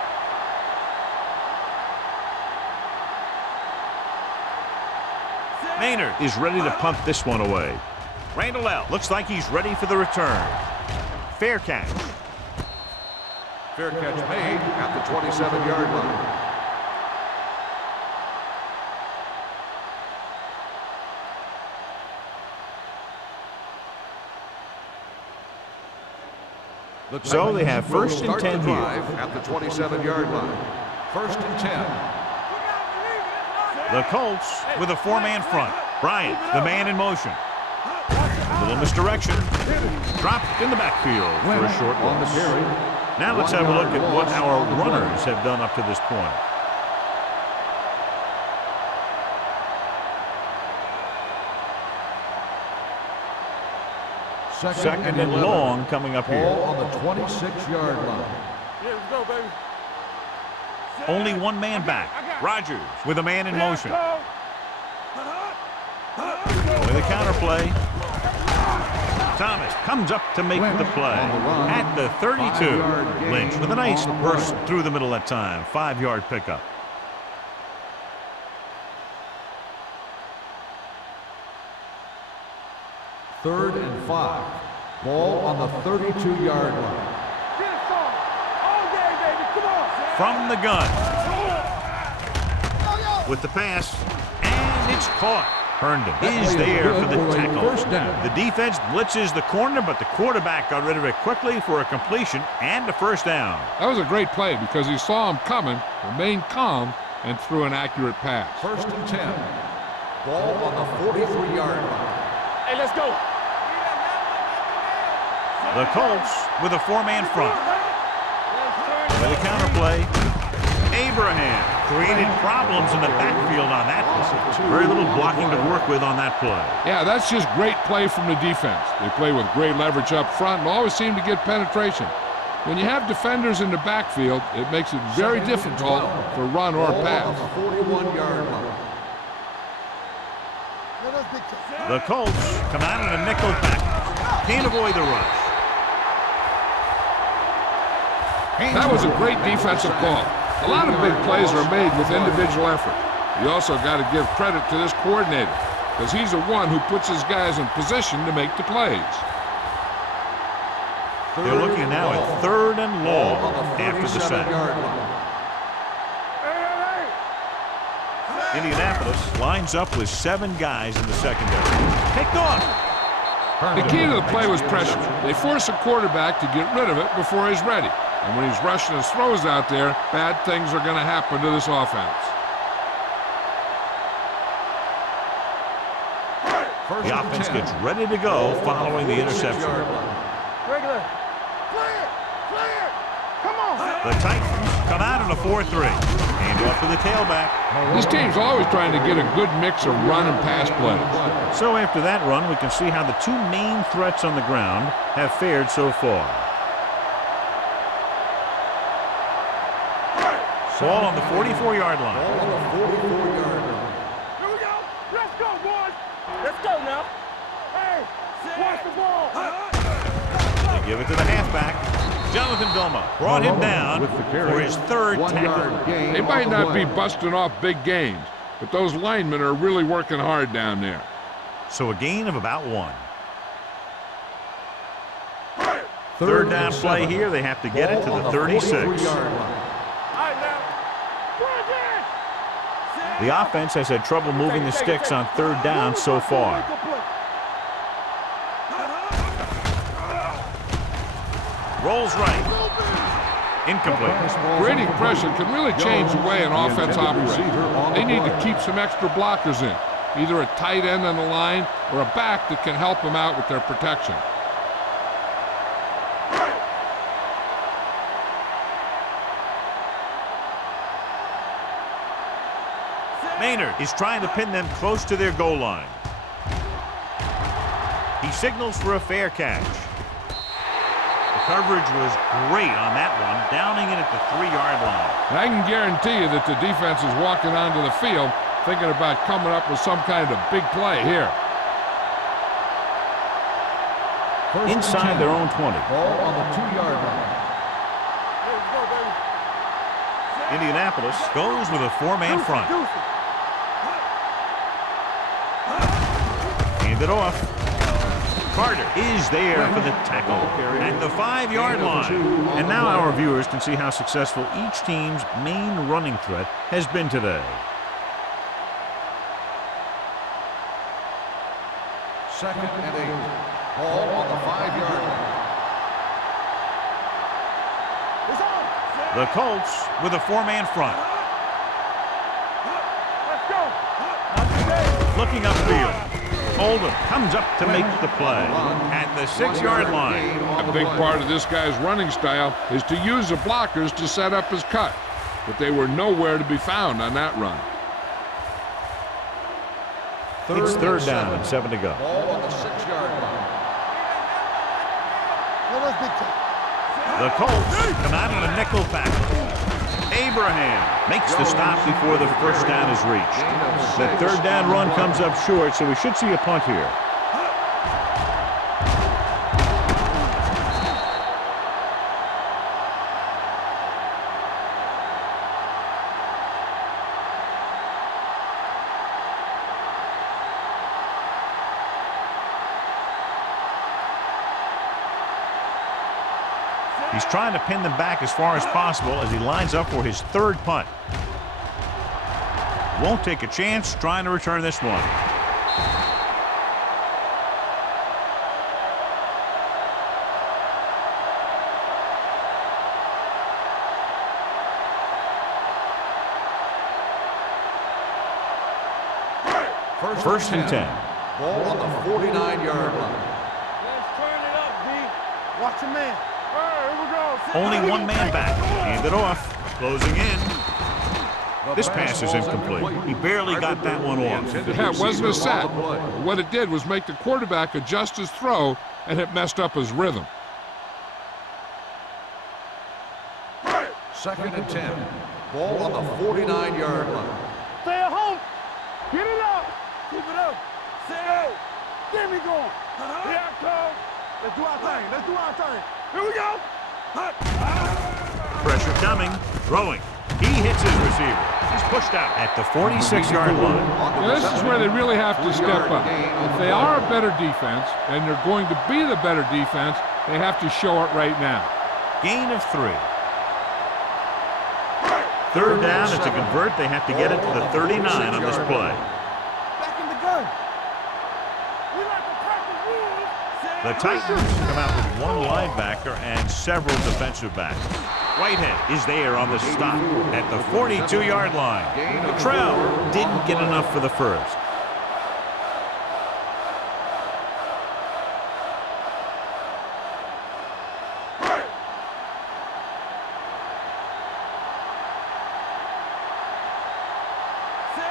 Maynard is ready to punt this one away. Randall L. looks like he's ready for the return. Fair catch. Fair catch made at the 27-yard line. So they have first and 10 here. At the 27-yard line. First and 10. The Colts with a 4-man front. Bryant, the man in motion. A little misdirection. Dropped in the backfield for a short loss. Now let's have a look at what our runners have done up to this point. Second and long coming up here. Ball on the 26-yard line. Yeah, let's go, baby. Only one man back. Rogers with a man in motion. With a counterplay. Thomas comes up to make the play at the 32. Lynch with a nice burst through the middle that time. 5-yard pickup. Third and 5. Ball on the 32-yard line. Get it, all day, baby. Come on. From the gun. with the pass, and it's caught. Herndon is there for the tackle. First down. The defense blitzes the corner, but the quarterback got rid of it quickly for a completion and a first down. That was a great play because he saw him coming, remained calm, and threw an accurate pass. First and 10. Ball on the 43-yard line. Hey, let's go. The Colts with a four-man front. With a counter play, Abraham created problems in the backfield on that play. Very little blocking to work with on that play. Yeah, that's just great play from the defense. They play with great leverage up front and always seem to get penetration. When you have defenders in the backfield, it makes it very difficult to run or pass. Ball on the 41-yard line. The Colts come out in a nickel package. Can't avoid the rush. That was a great defensive call. A lot of big plays are made with individual effort. You also got to give credit to this coordinator because he's the one who puts his guys in position to make the plays. They're looking now at 3rd and long after the sack. Indianapolis lines up with 7 guys in the secondary. Picked off. The key to the play was pressure. They force a quarterback to get rid of it before he's ready. And when he's rushing his throws out there, bad things are going to happen to this offense. The offense gets ready to go following the interception. Regular. Clear. Come on. The Titans come out in a 4-3. And off to the tailback. This team's always trying to get a good mix of run and pass plays. So after that run, we can see how the 2 main threats on the ground have fared so far. Ball on the 44-yard line. Ball on the 44-yard line. Here we go. Let's go, boys. Let's go now. Hey, watch the ball. They give it to the halfback. Jonathan Vilma brought him down for his 3rd tackle. They might not be busting off big gains, but those linemen are really working hard down there. So a gain of about 1. 3rd down play here. They have to get it to the 36. The offense has had trouble moving the sticks on 3rd down so far. Rolls right. Incomplete. Creating pressure can really change the way an offense operates. They need to keep some extra blockers in, either a tight end on the line or a back that can help them out with their protection. Maynard is trying to pin them close to their goal line. He signals for a fair catch. The coverage was great on that one, downing it at the 3-yard line. And I can guarantee you that the defense is walking onto the field thinking about coming up with some kind of big play here. Inside their own 20. Ball on the 2-yard line. Indianapolis goes with a 4-man front. Hand it off. Carter is there for the tackle at the 5-yard line. And now our viewers can see how successful each team's main running threat has been today. Second and 8. Ball on the 5-yard line. The Colts with a 4-man front. Looking upfield. Oldham comes up to make the play at the 6-yard line. A big part of this guy's running style is to use the blockers to set up his cut, but they were nowhere to be found on that run. It's 3rd down and 7 to go. Ball on the 6-yard line. The Colts come out in a nickel package. Abraham makes the stop before the first down is reached. The 3rd down run comes up short, so we should see a punt here. He's trying to pin them back as far as possible as he lines up for his 3rd punt. Won't take a chance trying to return this one. First and 10. Ball on the 49-yard line. Let's turn it up, B. Watch your man. All right, here we go. Only one man back. Hand it off. Closing in. This pass is incomplete. He barely got that one off. Yeah, it wasn't a sack. What it did was make the quarterback adjust his throw, and it messed up his rhythm. Second and 10. Ball on the 49-yard line. Stay at home. Get it up. Keep it up. Stay. Get me going. Here I come. Let's do our thing. Let's do our thing. Here we go. Pressure coming. Throwing. He hits his receiver. He's pushed out at the 46-yard line. Now, this is where they really have to step up. If they are a better defense, and they're going to be the better defense, they have to show it right now. Gain of 3. Third down, and to convert, they have to get it to the 39 on this play. Back in the gun. We like to practice rules. The Titans come out with one linebacker and several defensive backs. Whitehead is there on the stop at the 42-yard line. Trell didn't get enough for the first.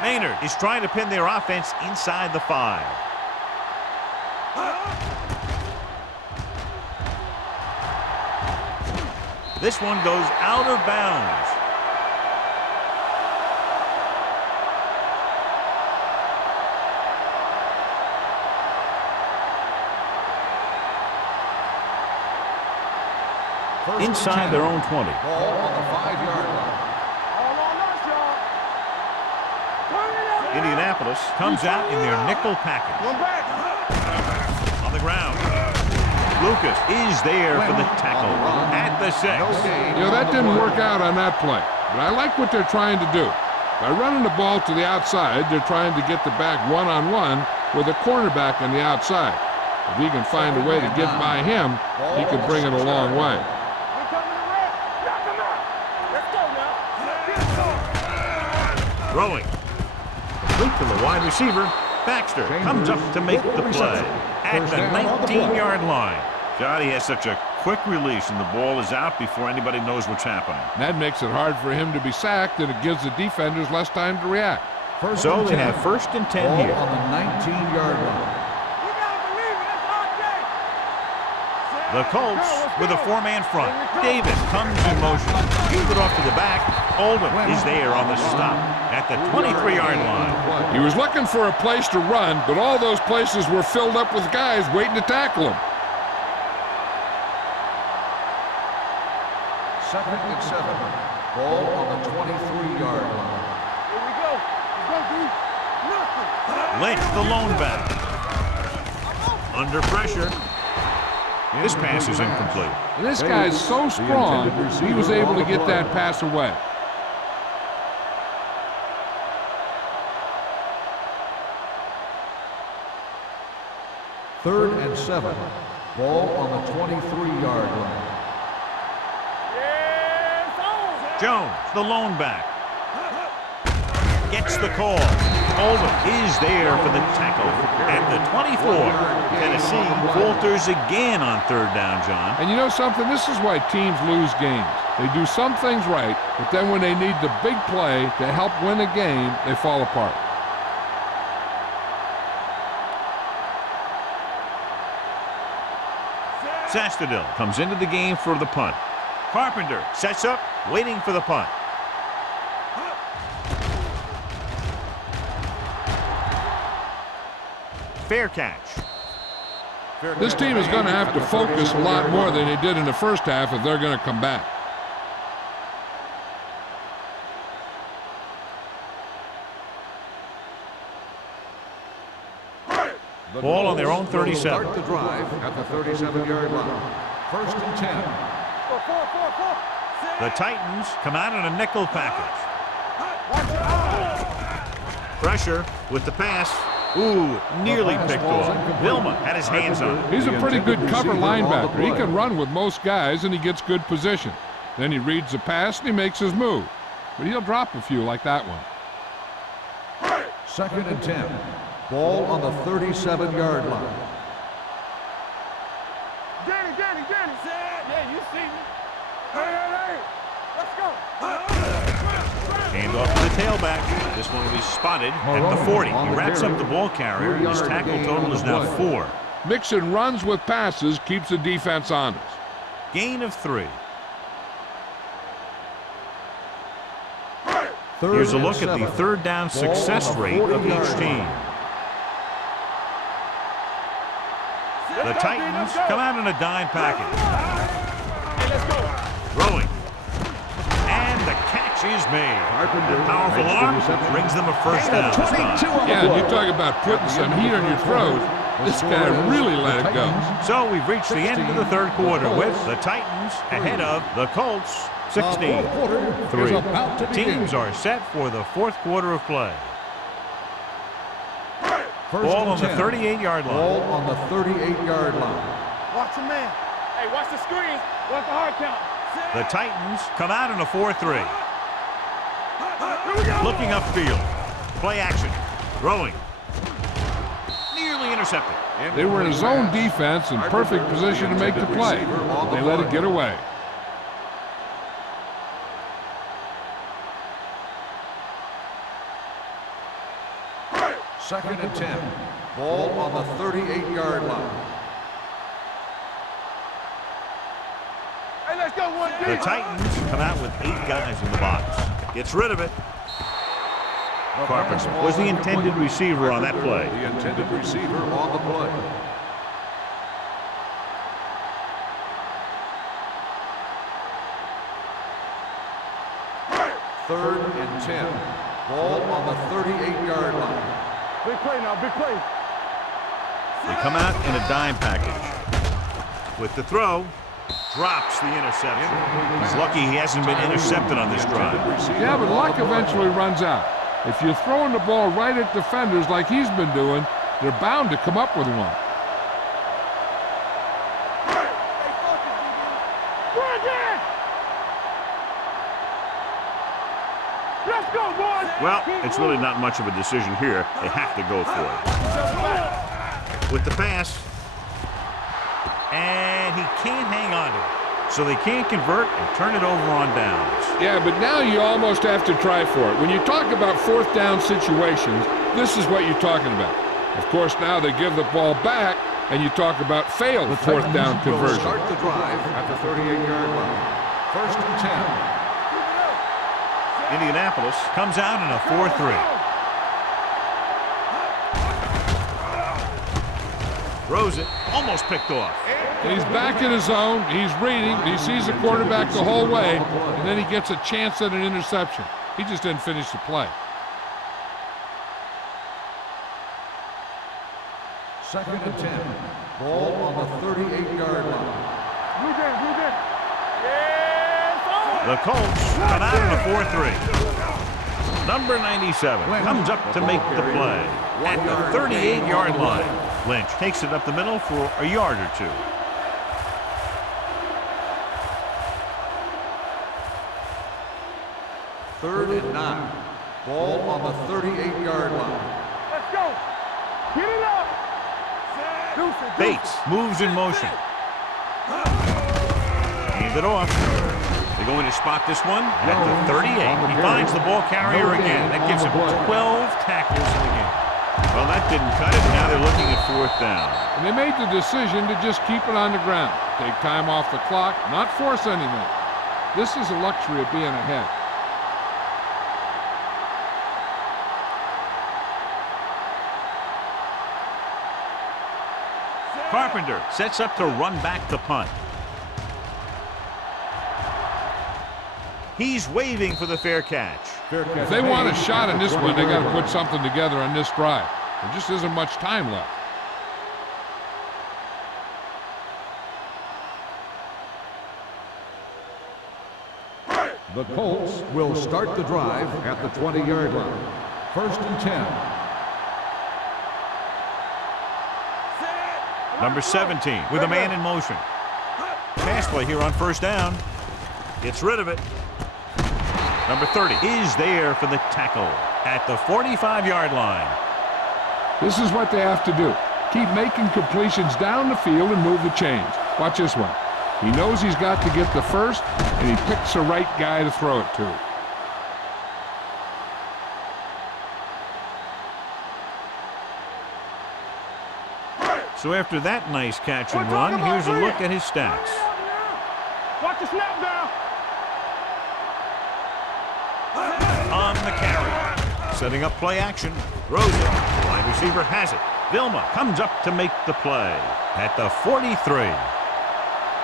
Maynard is trying to pin their offense inside the 5. This one goes out of bounds. Inside their own 20. Ball on the 5-yard line. All on us, y'all. Turn it up. Indianapolis comes out in their nickel package. One back. On the ground. Lucas is there for the tackle at the 6. You know, that didn't work out on that play, but I like what they're trying to do. By running the ball to the outside, they're trying to get the back one-on-one with a cornerback on the outside. If he can find a way to get by him, he can bring it a long way. We coming to red. Knock him out. Let's go now. Throwing. Complete to the wide receiver. Baxter comes up to make the play at the 19-yard line. God, he has such a quick release, and the ball is out before anybody knows what's happening. That makes it hard for him to be sacked, and it gives the defenders less time to react. So they have first and 10 Ball here. on the 19-yard line. We gotta believe it. It's our day. The Colts with a 4-man front. Davis comes in motion. Gives it off to the back. Oldham is there on the stop at the 23-yard line. He was looking for a place to run, but all those places were filled up with guys waiting to tackle him. Second and 7. Ball on the 23-yard line. Here we go. Let's go, D. Nothing. Lynch, the lone back. Under pressure. This pass is incomplete. And this guy's so strong, he was able to get that pass away. Third and 7. Ball on the 23-yard line. Yes, on. Jones, the lone back. Gets the call. Oldham is there for the tackle at the 24. Tennessee falters again on third down, John. And you know something? This is why teams lose games. They do some things right, but then when they need the big play to help win a game, they fall apart. Sastadil comes into the game for the punt. Carpenter sets up, waiting for the punt. Fair catch. This team is going to have to focus a lot more than they did in the first half if they're going to come back. Ball on their own 37. Start the drive at the 37-yard line. First and 10. The Titans come out in a nickel package. Pressure with the pass. Ooh, nearly picked off. Vilma had his hands on. He's a pretty good cover linebacker. He can run with most guys, and he gets good position. Then he reads the pass, and he makes his move. But he'll drop a few like that one. 2nd and 10. Ball on the 37-yard line. Danny. Yeah, you see me. Hey. Let's go. Hand off to the tailback. This one will be spotted at the 40. He wraps up the ball carrier. His tackle total is now 4. Mixing runs with passes keeps the defense honest. Gain of 3. Here's a look at the third down success rate of each team. The Titans come out in a dime package. Throwing. And the catch is made. The powerful arm brings them a first down. Yeah, you talk about putting some heat on your throat. This guy really let it go. So we've reached the end of the third quarter with the Titans ahead of the Colts 16-3. The teams are set for the fourth quarter of play. Ball on the 38-yard line. Ball on the 38-yard line. Watch the man. Hey, watch the screen. Watch the hard count. The Titans come out in a 4-3. Looking upfield. Play action. Throwing. Nearly intercepted. They were in zone defense in perfect position to make the play. They let it get away. 2nd and 10. Ball on the 38-yard line. Hey, let's go, 1D. The Titans come out with 8 guys in the box. Gets rid of it. Carpenter was the intended receiver on that play. The intended receiver on the play. Third and 10. Ball on the 38-yard line. Big play now, big play. They come out in a dime package. With the throw, drops the interception. He's lucky he hasn't been intercepted on this drive. Yeah, but luck eventually runs out. If you're throwing the ball right at defenders like he's been doing, they're bound to come up with one. Let's go, boys. Well, it's really not much of a decision here. They have to go for it. With the pass. And he can't hang on to it. So they can't convert and turn it over on downs. Yeah, but now you almost have to try for it. When you talk about fourth down situations, this is what you're talking about. Of course, now they give the ball back, and you talk about failed fourth down conversion. Start the drive at the 38-yard line. 1st and 10. Indianapolis comes out in a 4-3. Throws it, almost picked off. He's back in his zone. He's reading. He sees the quarterback the whole way, and then he gets a chance at an interception. He just didn't finish the play. 2nd and 10. Ball on the 38-yard line. You did. The Colts come out in a 4-3. Number 97 comes up to make the play at the 38-yard line. Lynch takes it up the middle for a yard or 2. Third and 9. Ball on the 38-yard line. Let's go. Get it up. Bates moves in motion. Hands it off. They're going to spot this one at the 38. He finds the ball carrier again. That gives him 12 tackles in the game. Well, that didn't cut it. Now they're looking at 4th down. And they made the decision to just keep it on the ground. Take time off the clock, not force anything. This is a luxury of being ahead. Carpenter sets up to run back the punt. He's waving for the fair catch. If they want a shot in this one, they got to put something together on this drive. There just isn't much time left. The Colts will start the drive at the 20-yard line. First and 10. Number 17 with a man in motion. Pass play here on first down. Gets rid of it. Number 30 is there for the tackle at the 45-yard line. This is what they have to do. Keep making completions down the field and move the chains. Watch this one. He knows he's got to get the first, and he picks the right guy to throw it to. So after that nice catch and run, here's a look at his stats. Watch the snap down. On the carry. Setting up play action. Throws it. Wide receiver has it. Vilma comes up to make the play at the 43.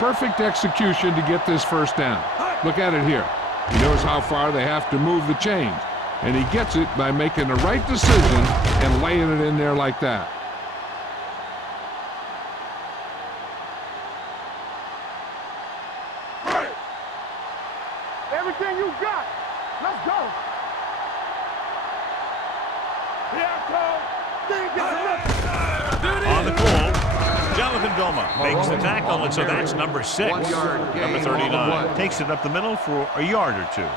Perfect execution to get this first down. Look at it here. He knows how far they have to move the chains, and he gets it by making the right decision and laying it in there like that. Everything you got. Let's go. Here I come. Didn't get enough. On the call, Jonathan Vilma makes the tackle, and so that's number 6. 1 yard gain Number on the 39 play. takes it up the middle for a yard or two.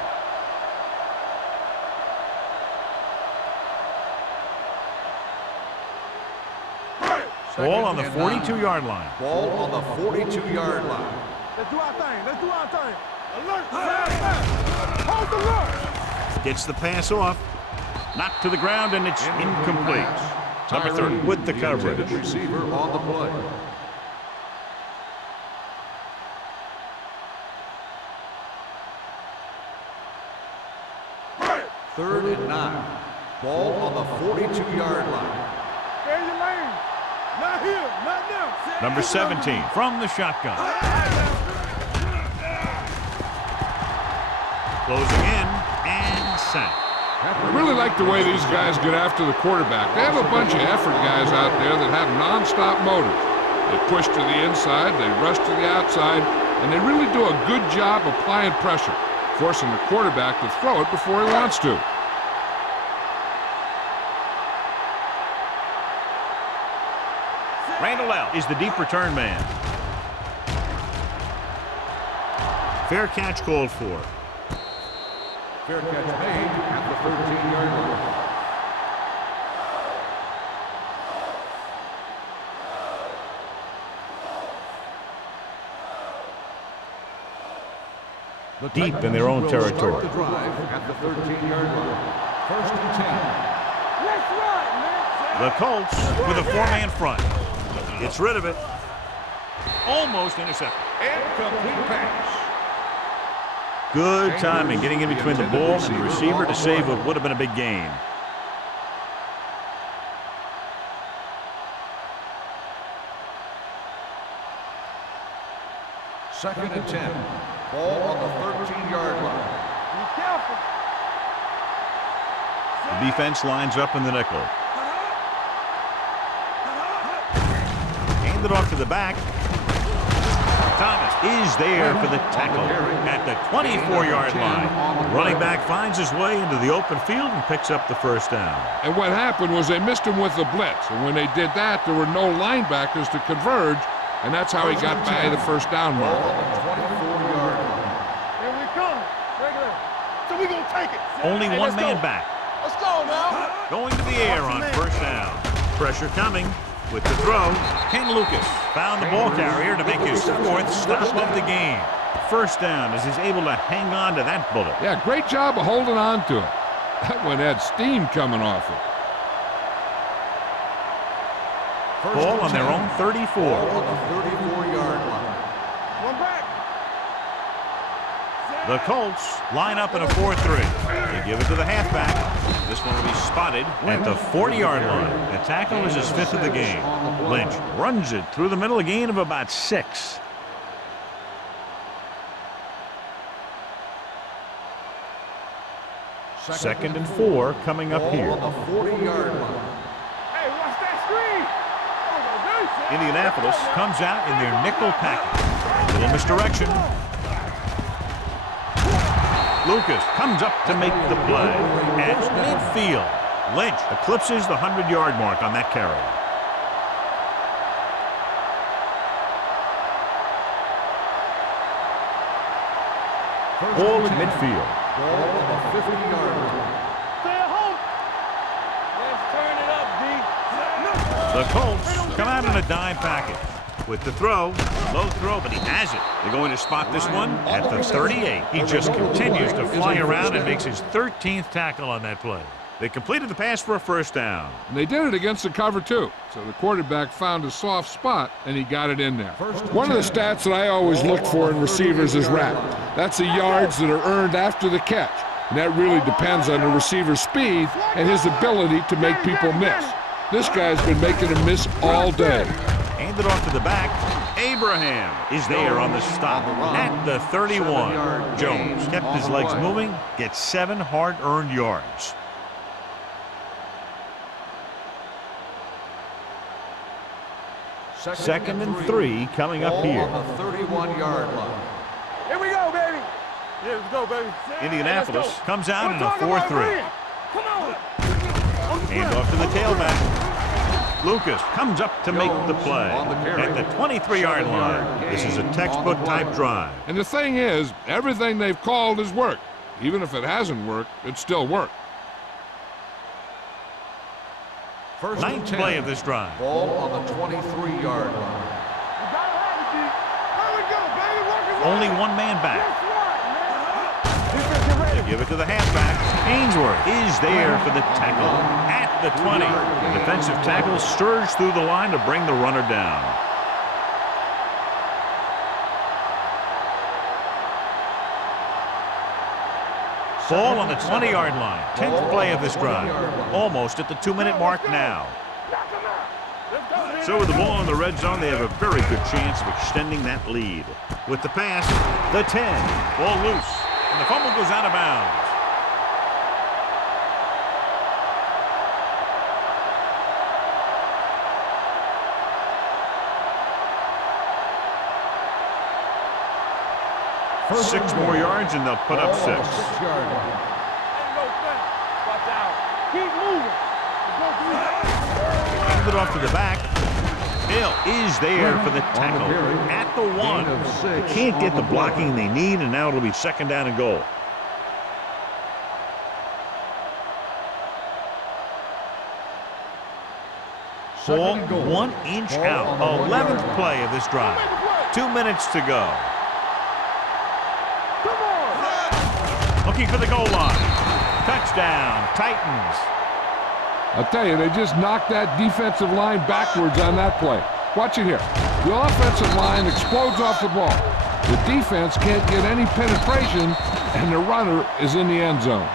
Ball on the 42-yard line. Ball on the 42-yard line. Let's do our thing. Let's do our thing. Alert. Hold the look. Gets the pass off. Knocked to the ground, and it's incomplete. Number 30 with the coverage. Intended receiver on the play. Third and 9. Ball on the 42-yard line. Stay in your lane. Not here. Not now. Number 17 from the shotgun. Closing in and sacked. I really like the way these guys get after the quarterback. They have a bunch of effort guys out there that have nonstop motors. They push to the inside, they rush to the outside, and they really do a good job applying pressure, forcing the quarterback to throw it before he wants to. Randall L. is the deep return man. Fair catch called for. Fair catch made at the 13-yard line. Deep in their own will territory. Start the drive at the 13-yard line. First and 10. Let's run, man. The Colts with a 4-man front. Gets rid of it. Almost intercepted. Incomplete pass. Good timing getting in between the ball and the receiver to save what would have been a big gain. Second and 10. Ball on the 13-yard line. Be careful. The defense lines up in the nickel. Handed off to the back. Thomas is there for the tackle at the 24-yard line. Running back finds his way into the open field and picks up the first down. And what happened was they missed him with the blitz. And when they did that, there were no linebackers to converge, and that's how he got by the first down Ball mark. on the 24-yard line. Here we come. Regular. So we gonna take it. Only Hey, one let's man go. back. Let's go now. Going to the air on first down. Pressure coming with the throw. Ken Lucas found the ball carrier to make his 4th stop of the game. First down as he's able to hang on to that bullet. Yeah, great job of holding on to it. That one had steam coming off it. Ball on their own 34. Ball on the 34-yard line. One back. The Colts line up in a 4-3. They give it to the halfback. This one will be spotted at the 40-yard line. The tackle is his 5th of the game. Lynch runs it through the middle, a gain of about 6. Second and 4 coming up here. Ball on the 40-yard line. Hey, watch that screen. Indianapolis comes out in their nickel package. A little misdirection. Lucas comes up to make the play at midfield. Lynch eclipses the 100-yard mark on that carry. Ball at midfield. Ball on the 50-yard line. Stay at home. Let's turn it up, D. The Colts come out in a dime package. With the throw, low throw, but he has it. They're going to spot this one at the 38. He just continues to fly around and makes his 13th tackle on that play. They completed the pass for a first down. And they did it against the cover, too. So the quarterback found a soft spot, and he got it in there. One of the stats that I always look for in receivers is RAP. That's the yards that are earned after the catch. And that really depends on the receiver's speed and his ability to make people miss. This guy's been making them miss all day. Handed off to the back. Abraham is there on the stop at the 31. Jones kept his legs moving, gets 7 hard-earned yards. Second and 3 coming up here. On the 31-yard line. Here we go, baby. Yeah, let's go, baby. Indianapolis Let's go. comes out in a We're talking about 4-3. Green. Come on. Hand off to the tailback. Lucas comes up to make the play at the 23-yard line. This is a textbook type drive. And the thing is, everything they've called has worked. Even if it hasn't worked, it still worked. First and Ninth 10. play of this drive. Ball on the 23-yard line. You gotta have it, D. There we go, baby. Work it. Only one man back. That's right, man. Defense, get ready. They give it to the halfback. Ainsworth is there for the tackle at the 20. The defensive tackle surged through the line to bring the runner down. Ball on the 20-yard line. 10th play of this drive. Almost at the 2-minute mark now. Knock him out. Let's go, man. So with the ball in the red zone, they have a very good chance of extending that lead. With the pass, the 10. Ball loose. And the fumble goes out of bounds. First 6 more yards and they'll put up 6. 6-yard line. There you go, son. Watch out. Keep moving. Let's go, Hand it off to the back. Hill is there for the tackle at the 1. Gain of 6 Can't get on the the blocking play. they need, and now it'll be 2nd down and goal. Ball Second and goal. 1 inch Ball out. on the 11th 1-yard play of this drive. 2 minutes to go. Come on. Looking for the goal line. Touchdown, Titans. I'll tell you, they just knocked that defensive line backwards on that play. Watch it here. The offensive line explodes off the ball. The defense can't get any penetration, and the runner is in the end zone.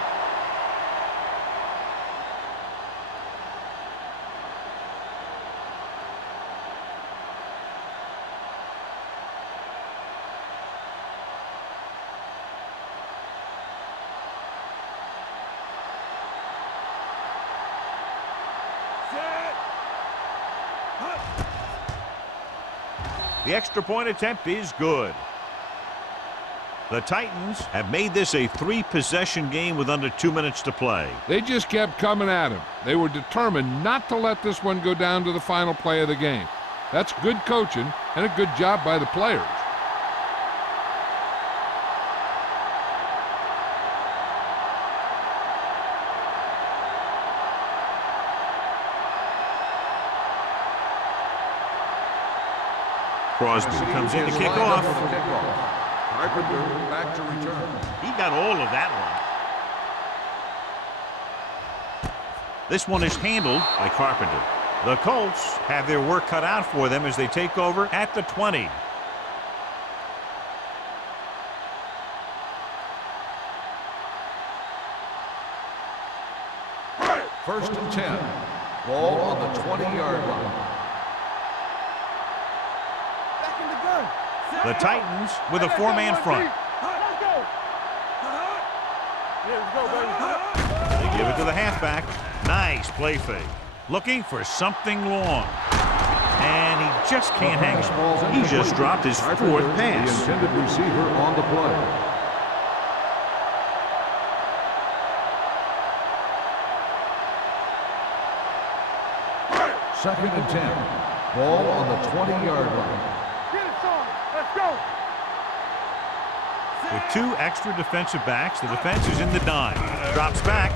The extra point attempt is good. The Titans have made this a 3-possession game with under 2 minutes to play. They just kept coming at him. They were determined not to let this one go down to the final play of the game. That's good coaching and a good job by the players. Crosby comes in to kick off. Carpenter back to return. He got all of that one. This one is handled by Carpenter. The Colts have their work cut out for them as they take over at the 20. First and 10. Ball on the 20-yard line. Back in the gun. The Titans with a 4-man front. Let's go. Yeah, let's go, baby. They give it to the halfback. Nice play fake. Looking for something long. And he just can't hang it. He just dropped his 4th pass. The intended receiver on the play. Second and 10. Ball on the 20-yard line. Get it, son. Let's go. With 2 extra defensive backs, the defense is in the dime. Drops back.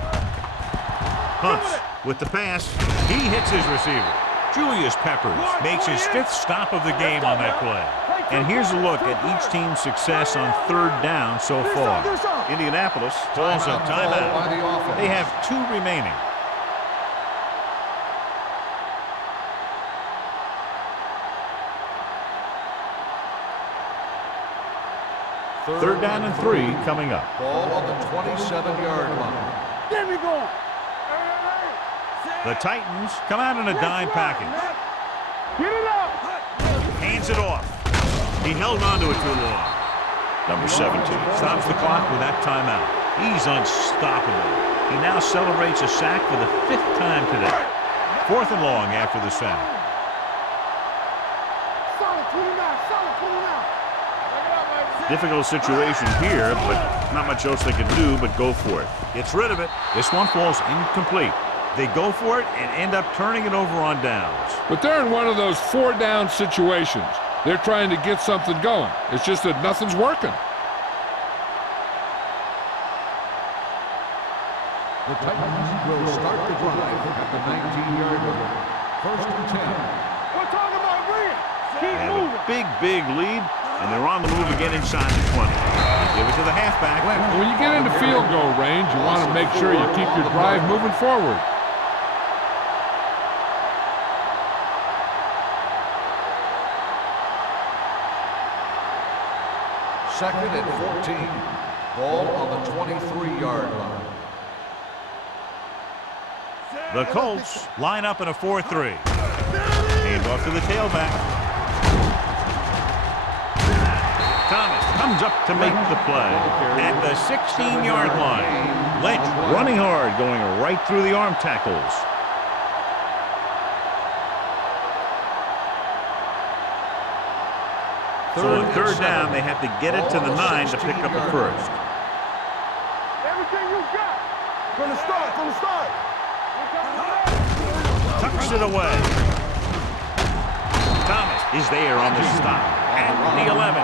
Hunts with the pass. He hits his receiver. Julius Peppers makes his 5th stop of the game on that play. And here's a look at each team's success on 3rd down so far. Indianapolis calls a timeout. They have 2 remaining. Third down and 3 coming up. Ball on the 27-yard line. Get me going. The Titans come out in a dime package. Get it up. Hands it off. He held on to it too long. Number 17 stops the clock with that timeout. He's unstoppable. He now celebrates a sack for the 5th time today. 4th and long after the sack. Solid 29. Solid 29. Difficult situation here, but not much else they can do but go for it. Gets rid of it. This one falls incomplete. They go for it and end up turning it over on downs. But they're in one of those 4-down situations. They're trying to get something going. It's just that nothing's working. The Titans will start the drive at the 19-yard line. First and 10. We're talking about bring it. Keep They have moving. a big lead, and they're on the move again inside the 20. Give it to the halfback. When you get into field goal range, you want to make sure you keep your drive moving forward. Second and 14. Ball on the 23-yard line. The Colts line up in a 4-3. Hand off to the tailback. Thomas comes up to make the play at the 16-yard line. Lynch running hard, going right through the arm tackles. So on 3rd down, they have to get it to the 9 to pick up the 1st. Everything you got. From the start. From the start. Tucks it away. Thomas is there on the stop at the 11.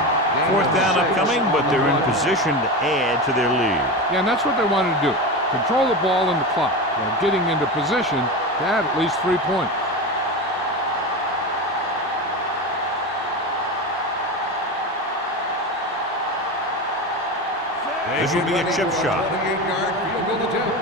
4th down upcoming, but they're in position to add to their lead. Yeah, and that's what they wanted to do. Control the ball and the clock while getting into position to add at least 3 points. This will be a chip shot. 28-yard field goal attempt.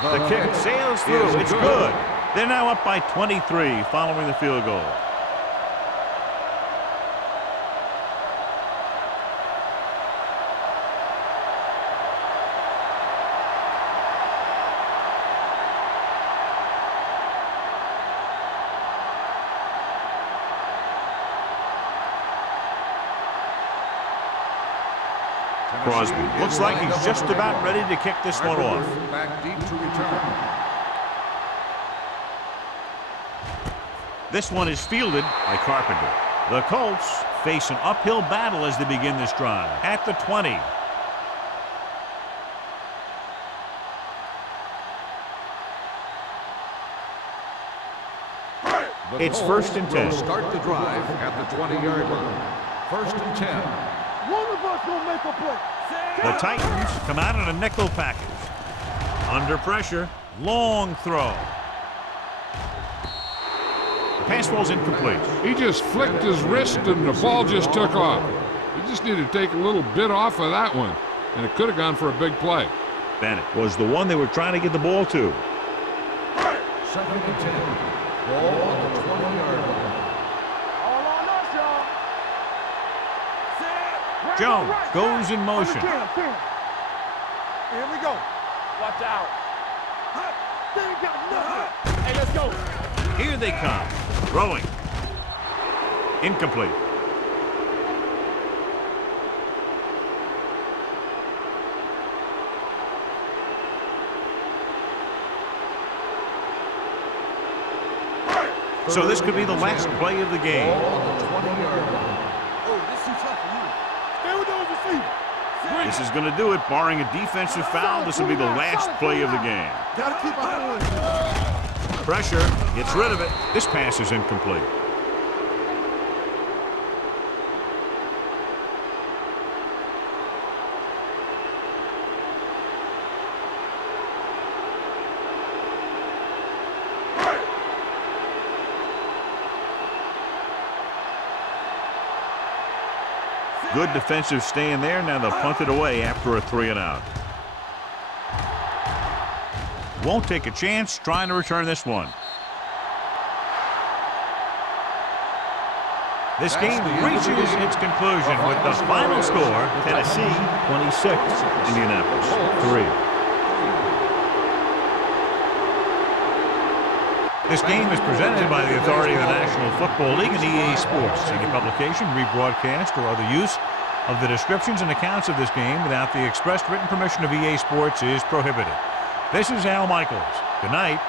The kick sails through. It's good. They're now up by 23 following the field goal. Crosby looks like he's just about ready to kick this one off. Back deep to return. This one is fielded by Carpenter. The Colts face an uphill battle as they begin this drive at the 20. It's 1st and 10. Start the drive at the 20-yard line. 1st and 10. One of us gonna make a play. The Titans come out in a nickel package. Under pressure, long throw. The pass falls incomplete. He just flicked his wrist and the ball just took off. He just needed to take a little bit off of that one, and it could have gone for a big play. Bennett was the one they were trying to get the ball to. 2nd and 10. Ball on the 20-yard line. All on us, y'all. Jones goes in motion. Here we go. Watch out. They ain't got nothing. Hey, let's go. Here they come. Throwing. Incomplete. So this could be the last play of the game. Ball on the 20-yard line. Stay with those receivers. This is going to do it. Barring a defensive foul, this will be the last play of the game. Gotta keep our hands. Pressure, gets rid of it. This pass is incomplete. Good defensive stand there. Now they'll punt it away after a 3-and-out. Won't take a chance trying to return this one. This game reaches its conclusion with the final score, Tennessee 26, Indianapolis 3. This game is presented by the authority of the National Football League and EA Sports. Any publication, rebroadcast, or other use of the descriptions and accounts of this game without the expressed written permission of EA Sports is prohibited. This is Al Michaels. Good night.